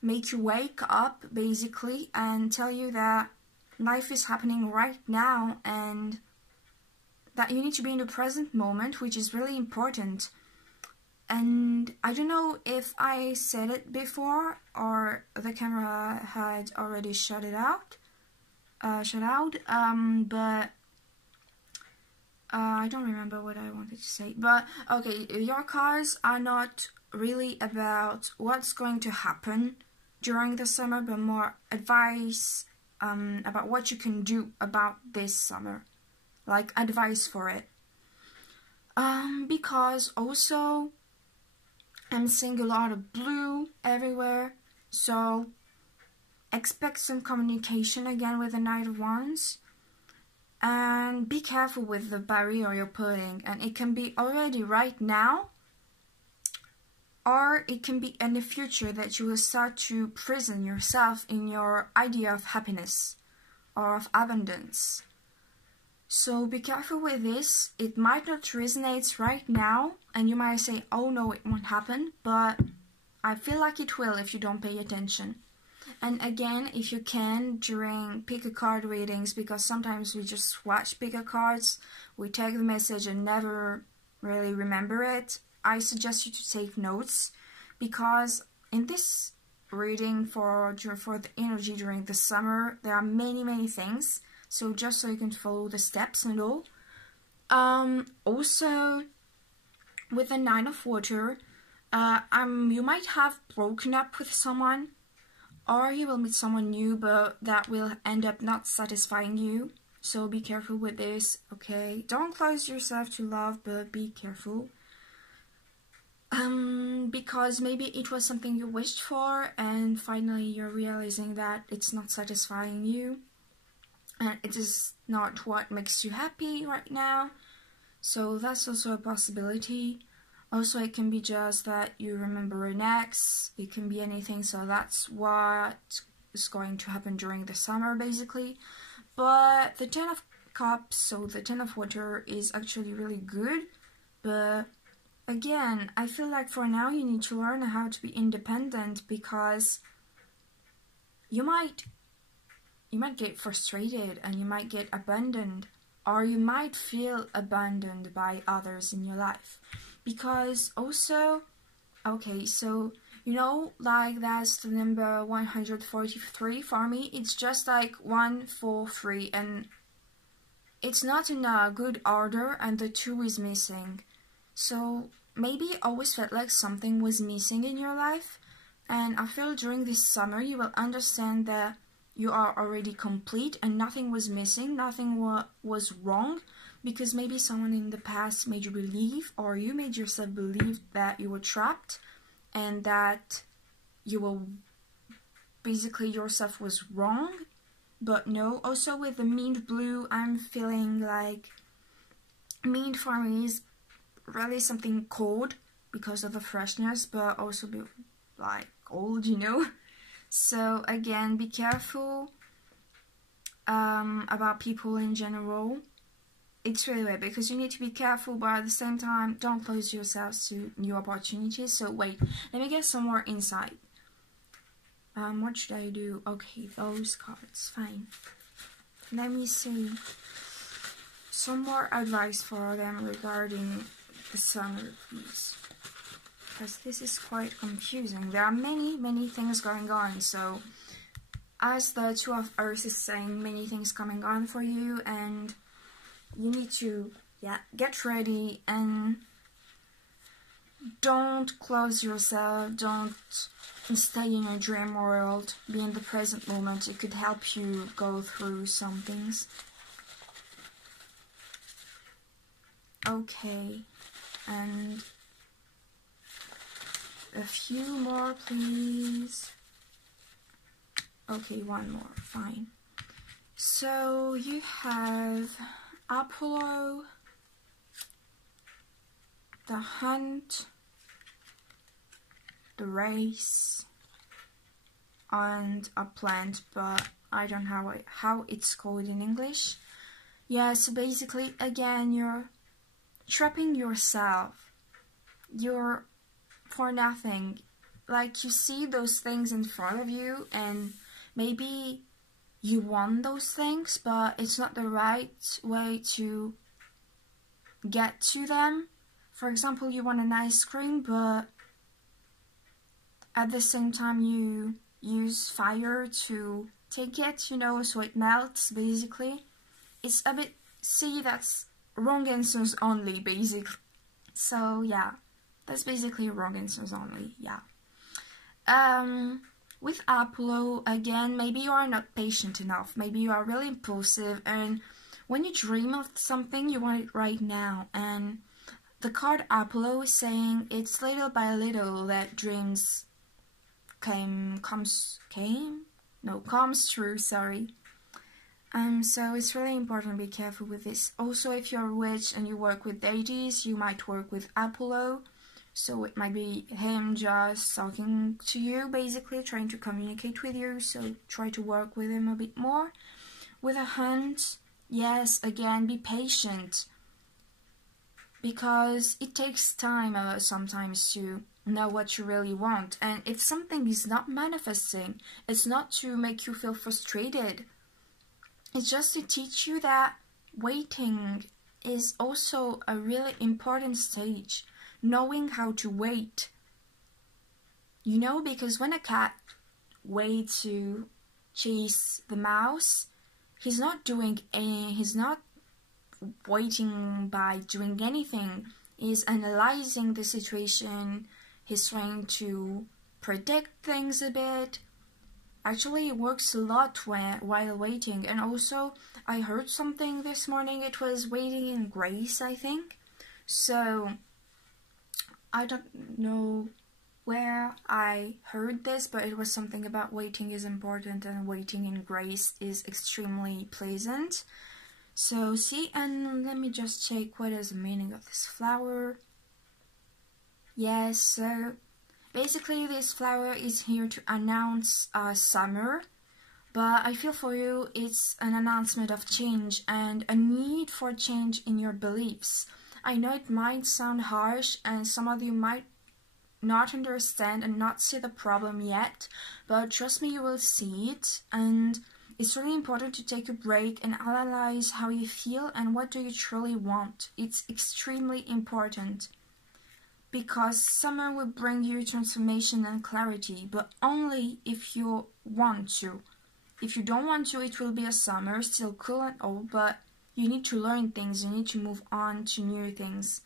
make you wake up, basically, and tell you that life is happening right now and that you need to be in the present moment, which is really important. And I don't know if I said it before or the camera had already shut out, but I don't remember what I wanted to say. But okay, your cards are not really about what's going to happen during the summer, but more advice about what you can do about this summer, like advice for it. Because also I'm seeing a lot of blue everywhere, so expect some communication again with the Knight of Wands. And be careful with the barrier you're putting, and it can be already right now, or it can be in the future that you will start to prison yourself in your idea of happiness or of abundance. So be careful with this. It might not resonate right now, and you might say, oh no, it won't happen, but I feel like it will if you don't pay attention. And again, if you can, during pick a card readings, because sometimes we just watch pick a cards, we take the message and never really remember it, I suggest you to take notes, because in this reading for the energy during the summer, there are many things, so just so you can follow the steps and all. Also, with the Nine of Water, you might have broken up with someone, or you will meet someone new, but that will end up not satisfying you. So be careful with this, okay? Don't close yourself to love, but be careful. Because maybe it was something you wished for, and finally you're realizing that it's not satisfying you, and it is not what makes you happy right now. So that's also a possibility. Also, it can be just that you remember an ex. It can be anything, so that's what is going to happen during the summer, basically. But the Ten of Cups, so the Ten of Water, is actually really good. But again, I feel like for now you need to learn how to be independent, because you might get frustrated and you might get abandoned, or you might feel abandoned by others in your life. Because also, okay, so like that's the number 143 for me. It's just like 143, and it's not in a good order, and the 2 is missing. So maybe it always felt like something was missing in your life, and I feel during this summer you will understand that you are already complete and nothing was missing, nothing was wrong. Because maybe someone in the past made you believe, or you made yourself believe, that you were trapped and that you were basically yourself was wrong. But no, also with the mint blue, I'm feeling like mint for me is really something cold because of the freshness, but also be like old, So again, be careful about people in general. It's really weird because you need to be careful, but at the same time, don't close yourselves to new opportunities. So wait, let me get some more insight. What should I do? Okay, those cards, fine. Let me see. Some more advice for them regarding the summer, please. because this is quite confusing. There are many things going on, so as the Two of Earth is saying, many things coming on for you, and you need to get ready and don't close yourself, don't stay in your dream world, be in the present moment. It could help you go through some things. Okay, and a few more, please. Okay, one more, fine. So you have Apollo, the hunt, the race, and a plant, but I don't know how it's called in English. Yeah, so basically, again, you're trapping yourself. You're for nothing. Like, you see those things in front of you, and maybe you want those things, but it's not the right way to get to them. For example, you want an ice cream, but at the same time you use fire to take it, you know, so it melts, basically. It's a bit, see, that's wrong answers only, basically. So, yeah, that's basically wrong answers only, yeah. With Apollo, again, maybe you are not patient enough, maybe you are really impulsive, and when you dream of something, you want it right now, and the card Apollo is saying it's little by little that dreams comes true, sorry. So it's really important to be careful with this. Also, if you're a witch and you work with deities, you might work with Apollo. So it might be him just talking to you, basically, trying to communicate with you. So try to work with him a bit more. With a hunt, yes, again, be patient. Because it takes time sometimes to know what you really want. And if something is not manifesting, it's not to make you feel frustrated. It's just to teach you that waiting is also a really important stage. Knowing how to wait. You know, because when a cat waits to chase the mouse, he's not waiting by doing anything. He's analyzing the situation, he's trying to predict things a bit. Actually, it works a lot while waiting. And also, I heard something this morning, it was waiting in grace, I think. So, I don't know where I heard this, but it was something about waiting is important and waiting in grace is extremely pleasant. So, see, and let me just check what is the meaning of this flower. Yes, so basically this flower is here to announce summer, but I feel for you it's an announcement of change and a need for change in your beliefs. I know it might sound harsh and some of you might not understand and not see the problem yet, but trust me, you will see it. And it's really important to take a break and analyze how you feel and what do you truly want. It's extremely important because summer will bring you transformation and clarity, but only if you want to. If you don't want to, it will be a summer, still cool and all, but you need to learn things, you need to move on to new things,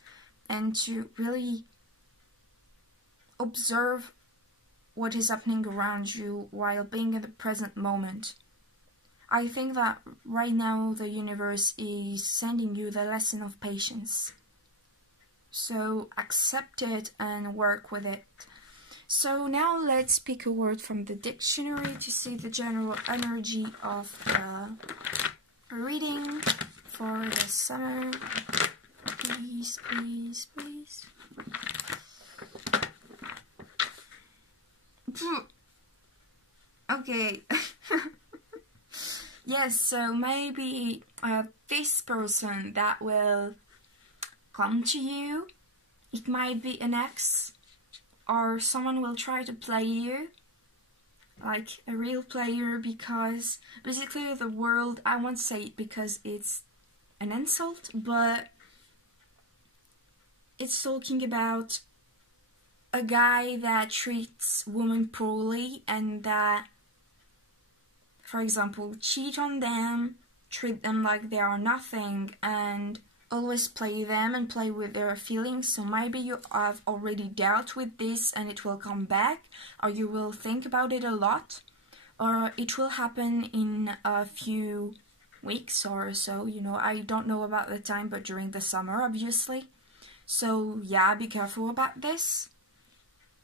and to really observe what is happening around you while being in the present moment. I think that right now the universe is sending you the lesson of patience. So accept it and work with it. So now let's pick a word from the dictionary to see the general energy of the reading for the summer. Please, please, please. Okay. Yes, so maybe this person that will come to you, it might be an ex, or someone will try to play you, like a real player, because basically the world, I won't say it because it's an insult, but it's talking about a guy that treats women poorly and that, for example, cheat on them, treat them like they are nothing, and always play them and play with their feelings. So maybe you have already dealt with this and it will come back, or you will think about it a lot, or it will happen in a few weeks or so, you know. I don't know about the time, but during the summer, obviously. So yeah, be careful about this.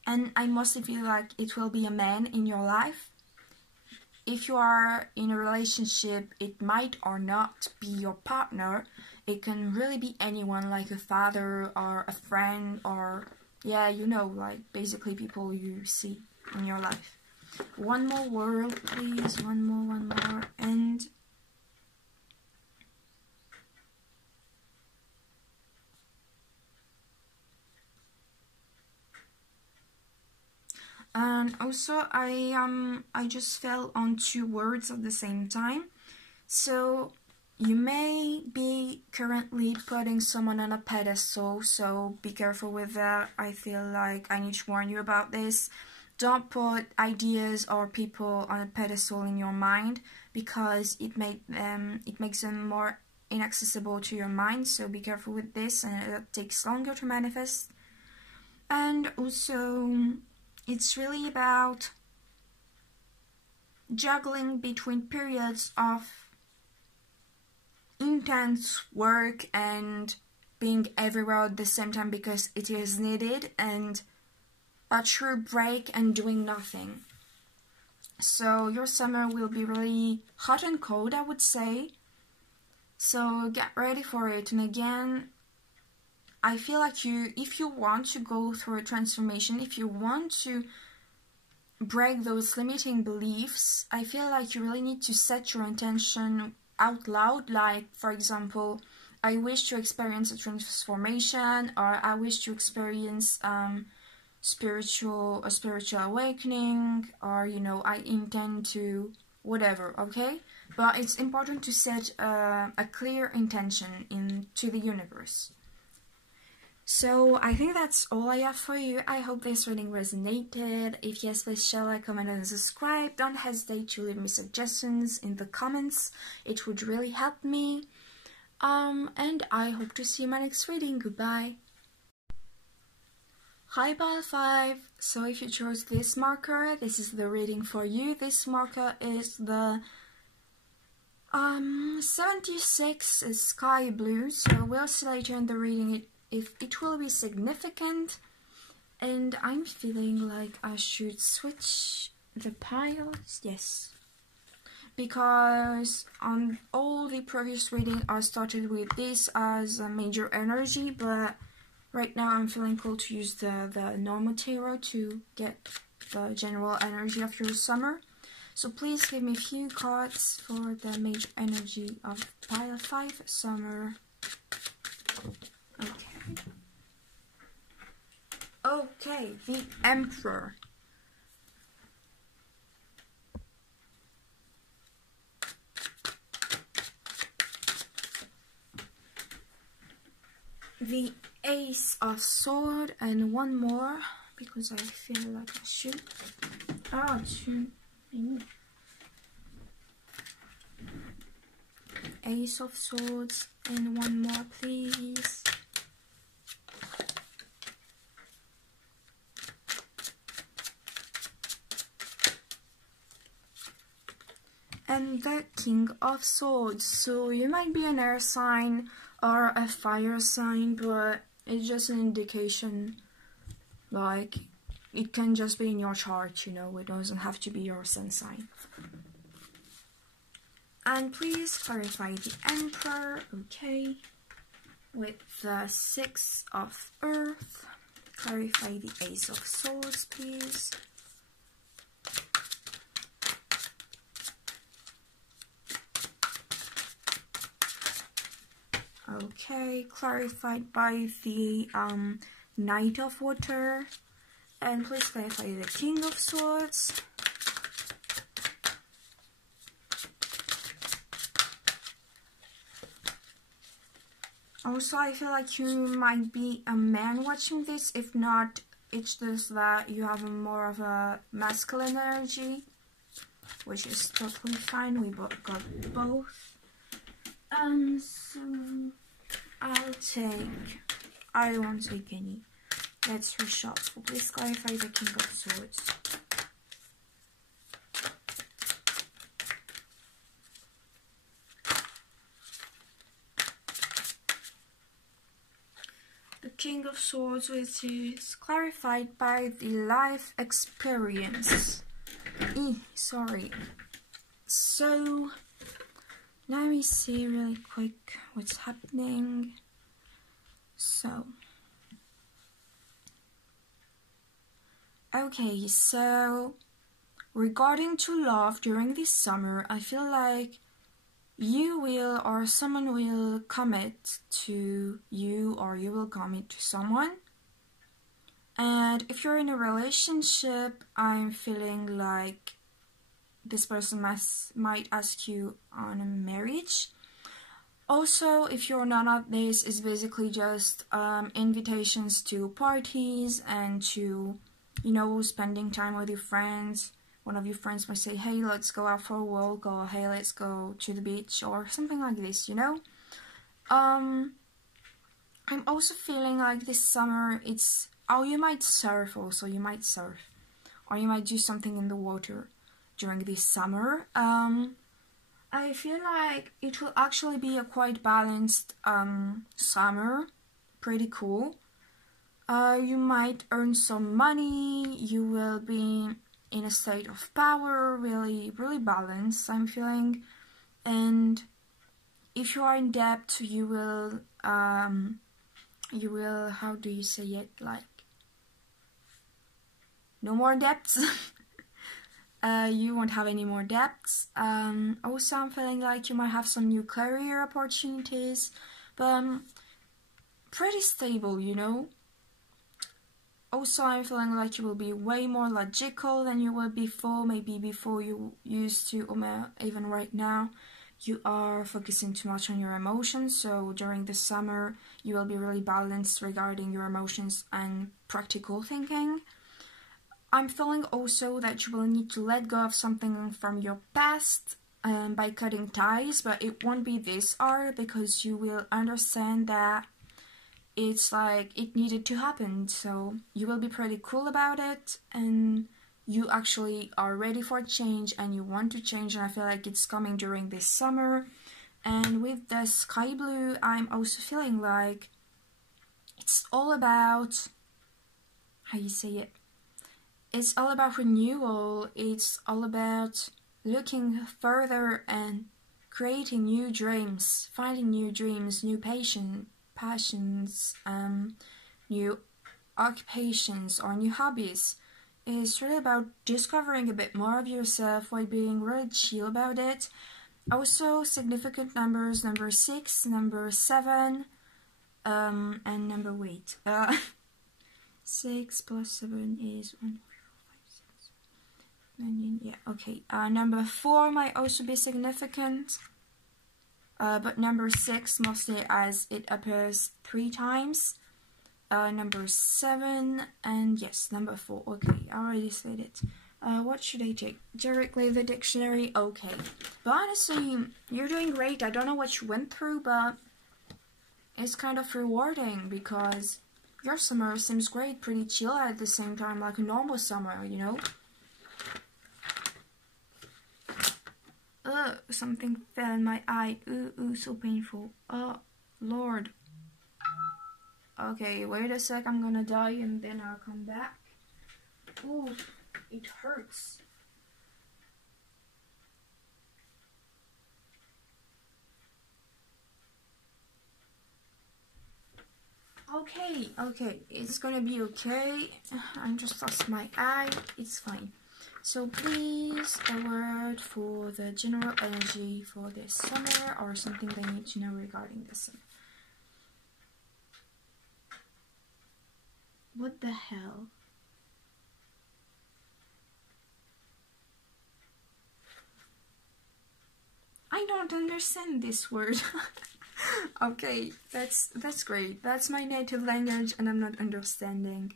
And I mostly feel like it will be a man in your life. If you are in a relationship, it might or not be your partner. It can really be anyone, like a father or a friend, or yeah, you know, like basically people you see in your life. One more word, please. One more, and also I just fell on two words at the same time. So you may be currently putting someone on a pedestal, so be careful with that. I feel like I need to warn you about this. Don't put ideas or people on a pedestal in your mind, because it makes them more inaccessible to your mind. So be careful with this, and it takes longer to manifest. And also, it's really about juggling between periods of intense work and being everywhere at the same time because it is needed, and a true break and doing nothing. So your summer will be really hot and cold, I would say. So get ready for it. And again, I feel like if you want to go through a transformation, if you want to break those limiting beliefs, I feel like you really need to set your intention out loud. Like, for example, I wish to experience a transformation, or I wish to experience a spiritual awakening, or you know, I intend to whatever, okay? But it's important to set a clear intention into the universe. So I think that's all I have for you. I hope this reading resonated. If yes, please share, like, comment, and subscribe. Don't hesitate to leave me suggestions in the comments. It would really help me. And I hope to see you in my next reading. Goodbye. Hi Pile 5. So if you chose this marker, this is the reading for you. This marker is the 76 is sky blue. So we'll see later in the reading if it will be significant, and I'm feeling like I should switch the piles, yes, because on all the previous reading I started with this as a major energy, but right now I'm feeling cool to use the normal tarot to get the general energy of your summer. So please give me a few cards for the major energy of pile 5 summer. Okay, the Emperor. The Ace of Sword, and one more because I feel like I should. Two. Ace of Swords, and one more, please. And the King of Swords. So you might be an air sign or a fire sign, but it's just an indication. Like, it can just be in your chart, you know, it doesn't have to be your sun sign. And please clarify the Emperor, okay, with the 6 of Earth. Clarify the Ace of Swords, please. Okay, clarified by the Knight of Water. And please clarify the King of Swords. Also, I feel like you might be a man watching this. If not, it's just that you have more of a masculine energy, which is totally fine. We got both. So I won't take any. Let's reshuffle. Please clarify the King of Swords. The King of Swords, which is clarified by the life experience. Sorry. So, let me see really quick what's happening. So, okay, so regarding to love during this summer, I feel like you will or someone will commit to you or you will commit to someone. And if you're in a relationship, I'm feeling like this person might ask you on a marriage. Also, if you're none of this, it's basically just invitations to parties and to, you know, spending time with your friends. One of your friends might say, hey, let's go out for a walk, or hey, let's go to the beach, or something like this, you know? I'm also feeling like this summer it's, oh, you might surf also, you might surf. Or you might do something in the water during this summer. I feel like it will actually be a quite balanced summer, pretty cool. You might earn some money, you will be in a state of power, really balanced, I'm feeling. And if you are in debt, you will, how do you say it, like, no more debts. You won't have any more debts. Also, I'm feeling like you might have some new career opportunities, but pretty stable, you know. Also, I'm feeling like you will be way more logical than you were before. Maybe before you used to, or even right now, you are focusing too much on your emotions. So during the summer, you will be really balanced regarding your emotions and practical thinking. I'm feeling also that you will need to let go of something from your past by cutting ties, but it won't be this hard because you will understand that it's like it needed to happen. So you will be pretty cool about it and you actually are ready for change and you want to change, and I feel like it's coming during this summer. And with the sky blue, I'm also feeling like it's all about, how you say it? It's all about renewal, it's all about looking further and creating new dreams, finding new dreams, new passions, new occupations or new hobbies. It's really about discovering a bit more of yourself while being really chill about it. Also, significant numbers, number 6, number 7, and number, 6 plus 7 is 1. Yeah, okay. Number 4 might also be significant, but number 6 mostly as it appears 3 times. Number 7 and yes, number 4. Okay, I already said it. What should I take? Directly the dictionary. Okay, but honestly, you're doing great. I don't know what you went through, but it's kind of rewarding because your summer seems great, pretty chill at the same time, like a normal summer, you know. Something fell in my eye. Ooh, so painful. Oh, Lord. Okay, wait a sec, I'm gonna die and then I'll come back. Ooh, it hurts. Okay, it's gonna be okay. I just lost my eye, it's fine. So please, a word for the general energy for this summer or something they need to know regarding this summer. What the hell? I don't understand this word. Okay, that's great. That's my native language and I'm not understanding.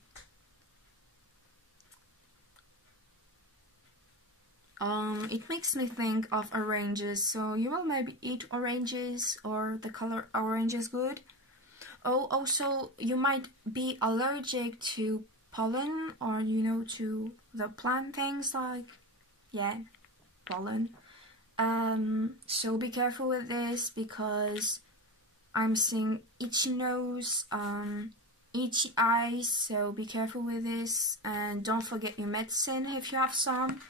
it makes me think of oranges, so you will maybe eat oranges, or the color orange is good. Oh, also, you might be allergic to pollen, or to the plant things like, yeah, pollen. So be careful with this, because I'm seeing itchy nose, itchy eyes, so be careful with this, and don't forget your medicine if you have some.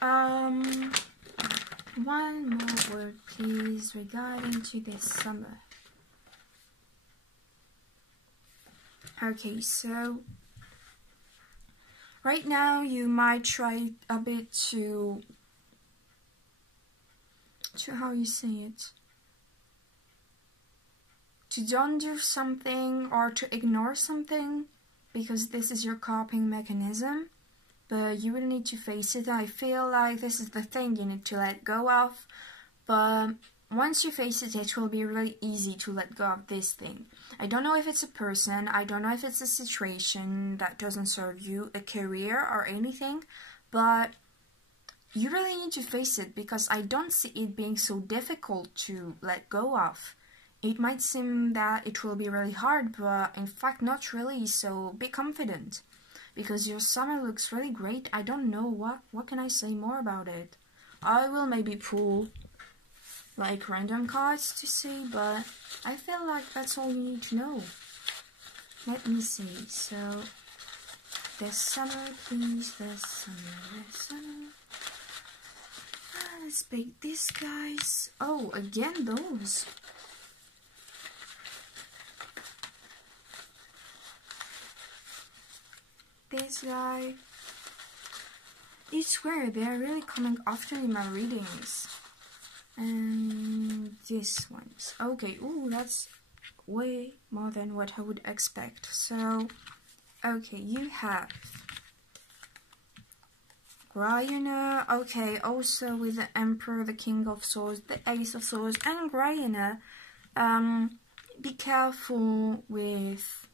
One more word, please, regarding to this summer. Okay, so right now you might try a bit to how you say it, to don't do something or to ignore something, because this is your coping mechanism, but you will need to face it. I feel like this is the thing you need to let go of, but once you face it, it will be really easy to let go of this thing. I don't know if it's a person, I don't know if it's a situation that doesn't serve you, a career or anything, but you really need to face it, because I don't see it being so difficult to let go of. It might seem that it will be really hard, but in fact not really, so be confident, because your summer looks really great. I don't know what can I say more about it. I will maybe pull like random cards to see, but I feel like that's all you need to know. Let me see, so this summer, please, this summer. Let's pick these guys. Oh, again those. This guy. I swear, they're really coming after in my readings. And this one's okay. Ooh, that's way more than what I would expect. So, okay, you have Grayana. Okay, also with the Emperor, the King of Swords, the Ace of Swords, and Grayana. Be careful with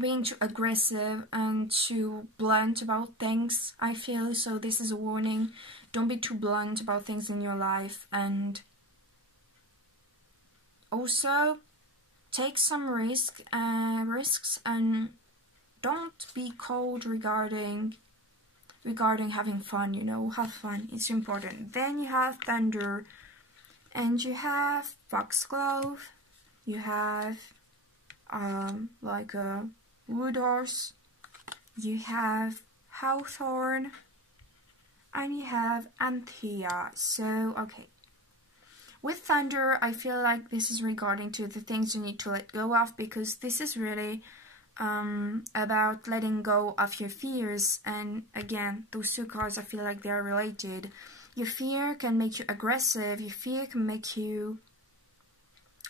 being too aggressive and too blunt about things, I feel. So this is a warning. Don't be too blunt about things in your life, and also take some risks, and don't be cold regarding having fun. Have fun, it's important. Then you have Thunder, and you have Foxglove, you have like a Wood Horse, you have Hawthorn, and you have Anthea. So, okay. With Thunder, I feel like this is regarding to the things you need to let go of, because this is really about letting go of your fears. And again, those two cards, I feel like they are related. Your fear can make you aggressive, your fear can make you...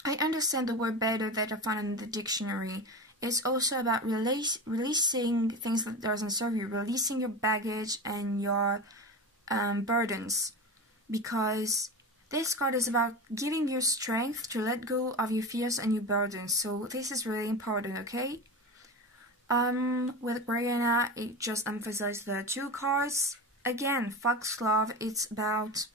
I understand the word better that I found in the dictionary. It's also about releasing things that doesn't serve you, releasing your baggage and your burdens, because this card is about giving you strength to let go of your fears and your burdens. So this is really important, okay? With Grayana, it just emphasizes the two cards. Again, Foxglove, it's about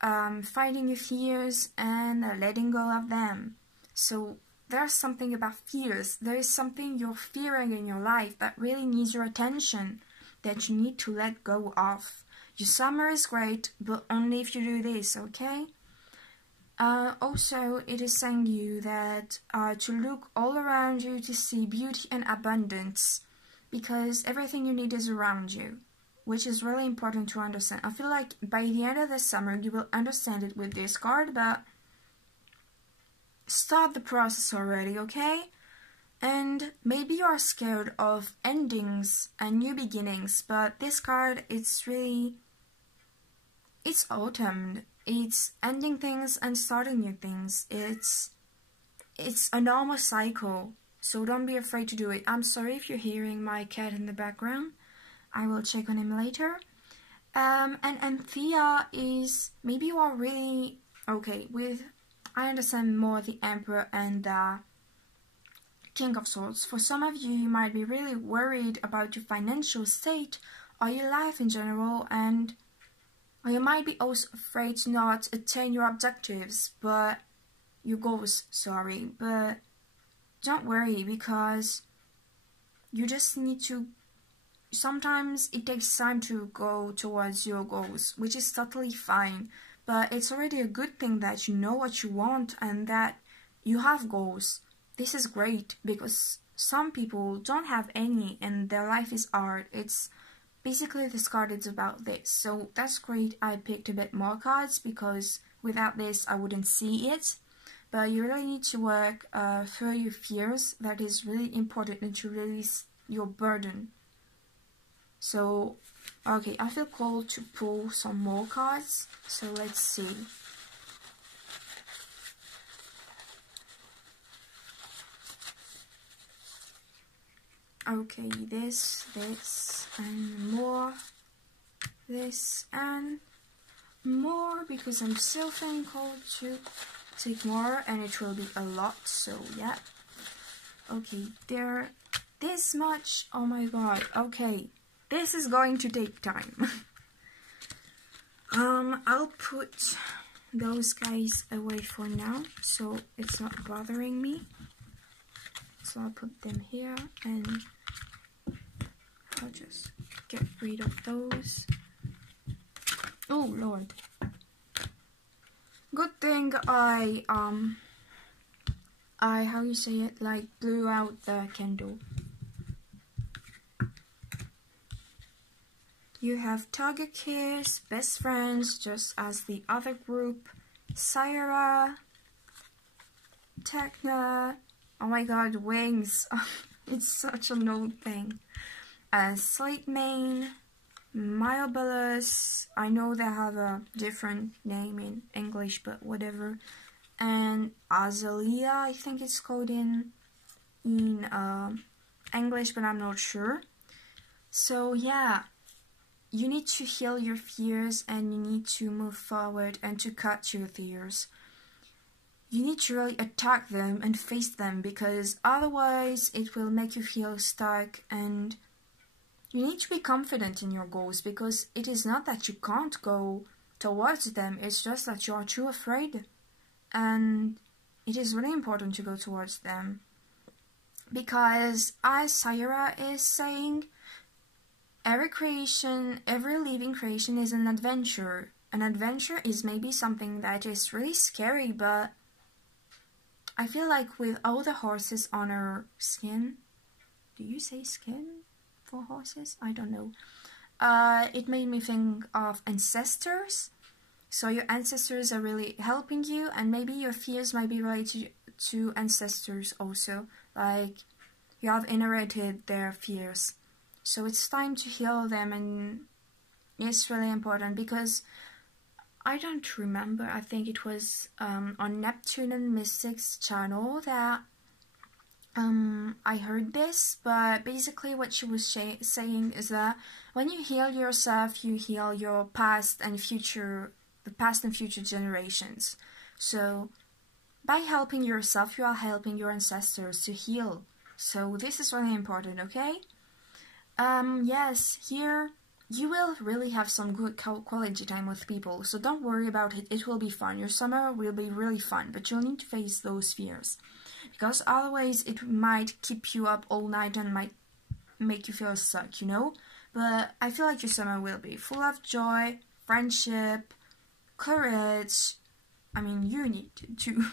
fighting your fears and letting go of them. So there's something about fears. There is something you're fearing in your life that really needs your attention, that you need to let go of. Your summer is great, but only if you do this, okay? Also, it is saying you that to look all around you to see beauty and abundance, because everything you need is around you, which is really important to understand. I feel like by the end of the summer you will understand it with this card, but start the process already, okay? And maybe you are scared of endings and new beginnings, but this card, it's autumn. It's ending things and starting new things. It's a normal cycle, so don't be afraid to do it. I'm sorry if you're hearing my cat in the background. I will check on him later. And Anthea is, maybe you are really, okay, with, I understand more the Emperor and the King of Swords. For some of you, you might be really worried about your financial state, or your life in general, and or you might be also afraid to not attain your objectives, but your goals, sorry, but don't worry, because you just need to, sometimes it takes time to go towards your goals, which is totally fine, but it's already a good thing that you know what you want and that you have goals. This is great, because some people don't have any and their life is hard. It's basically this card is about this, so that's great. I picked a bit more cards because without this I wouldn't see it. But you really need to work through your fears. That is really important, and to release your burden. So, okay, I feel called to pull some more cards, so let's see. Okay, this, and more, this, and more, because I'm still feeling called to take more, and it will be a lot, so yeah. Okay, there, this much, oh my god, okay, this is going to take time. I'll put those guys away for now, so it's not bothering me. So I'll put them here, and I'll just get rid of those. Oh lord. Good thing I how you say it, like blew out the candle. You have target kiss, best friends, just as the other group, Syra, Techna, oh my god, wings, it's such an old thing, Slate Main, Myobolus, I know they have a different name in English, but whatever, and Azalea, I think it's called in English, but I'm not sure. So yeah, you need to heal your fears, and you need to move forward and to cut your fears. You need to really attack them and face them, because otherwise it will make you feel stuck, and you need to be confident in your goals, because it is not that you can't go towards them, it's just that you are too afraid. And it is really important to go towards them, because as Syra is saying, every creation, every living creation is an adventure. An adventure is maybe something that is really scary, but I feel like with all the horses on her skin, do you say skin for horses? I don't know. It made me think of ancestors. So your ancestors are really helping you, and maybe your fears might be related to ancestors also. Like, you have inherited their fears. So it's time to heal them, and it's really important, because I don't remember, I think it was on Neptune and Mystics channel that I heard this, but basically what she was saying is that when you heal yourself, you heal your past and future, the past and future generations. So by helping yourself, you are helping your ancestors to heal. So this is really important, okay? Yes, here you will really have some good quality time with people, so don't worry about it, it will be fun. Your summer will be really fun, but you'll need to face those fears, because otherwise it might keep you up all night and might make you feel stuck, you know? But I feel like your summer will be full of joy, friendship, courage. I mean, you need to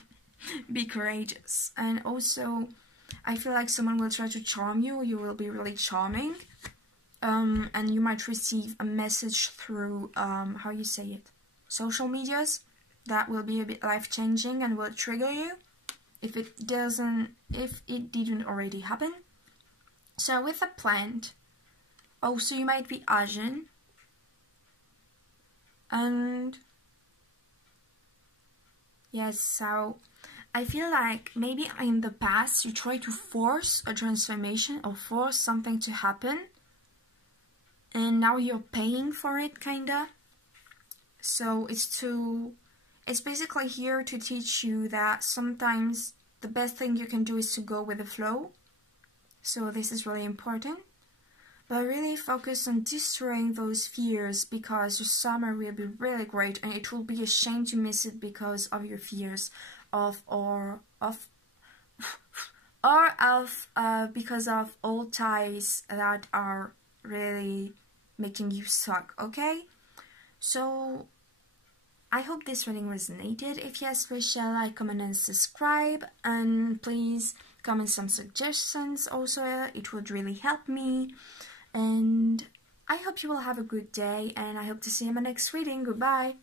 be courageous, and also I feel like someone will try to charm you, you will be really charming. And you might receive a message through, how you say it, social medias, that will be a bit life-changing and will trigger you, if it didn't already happen. So with a plant, also you might be Asian, and yes, so I feel like maybe in the past you tried to force a transformation or force something to happen, and now you're paying for it, kinda. So it's basically here to teach you that sometimes the best thing you can do is to go with the flow. So this is really important. but really focus on destroying those fears, because your summer will be really great, and it will be a shame to miss it because of your fears because of old ties that are really making you suck. Okay, so I hope this reading resonated. If yes, please share, like, comment and subscribe, and please comment some suggestions also. It would really help me, and I hope you will have a good day, and I hope to see you in my next reading. Goodbye.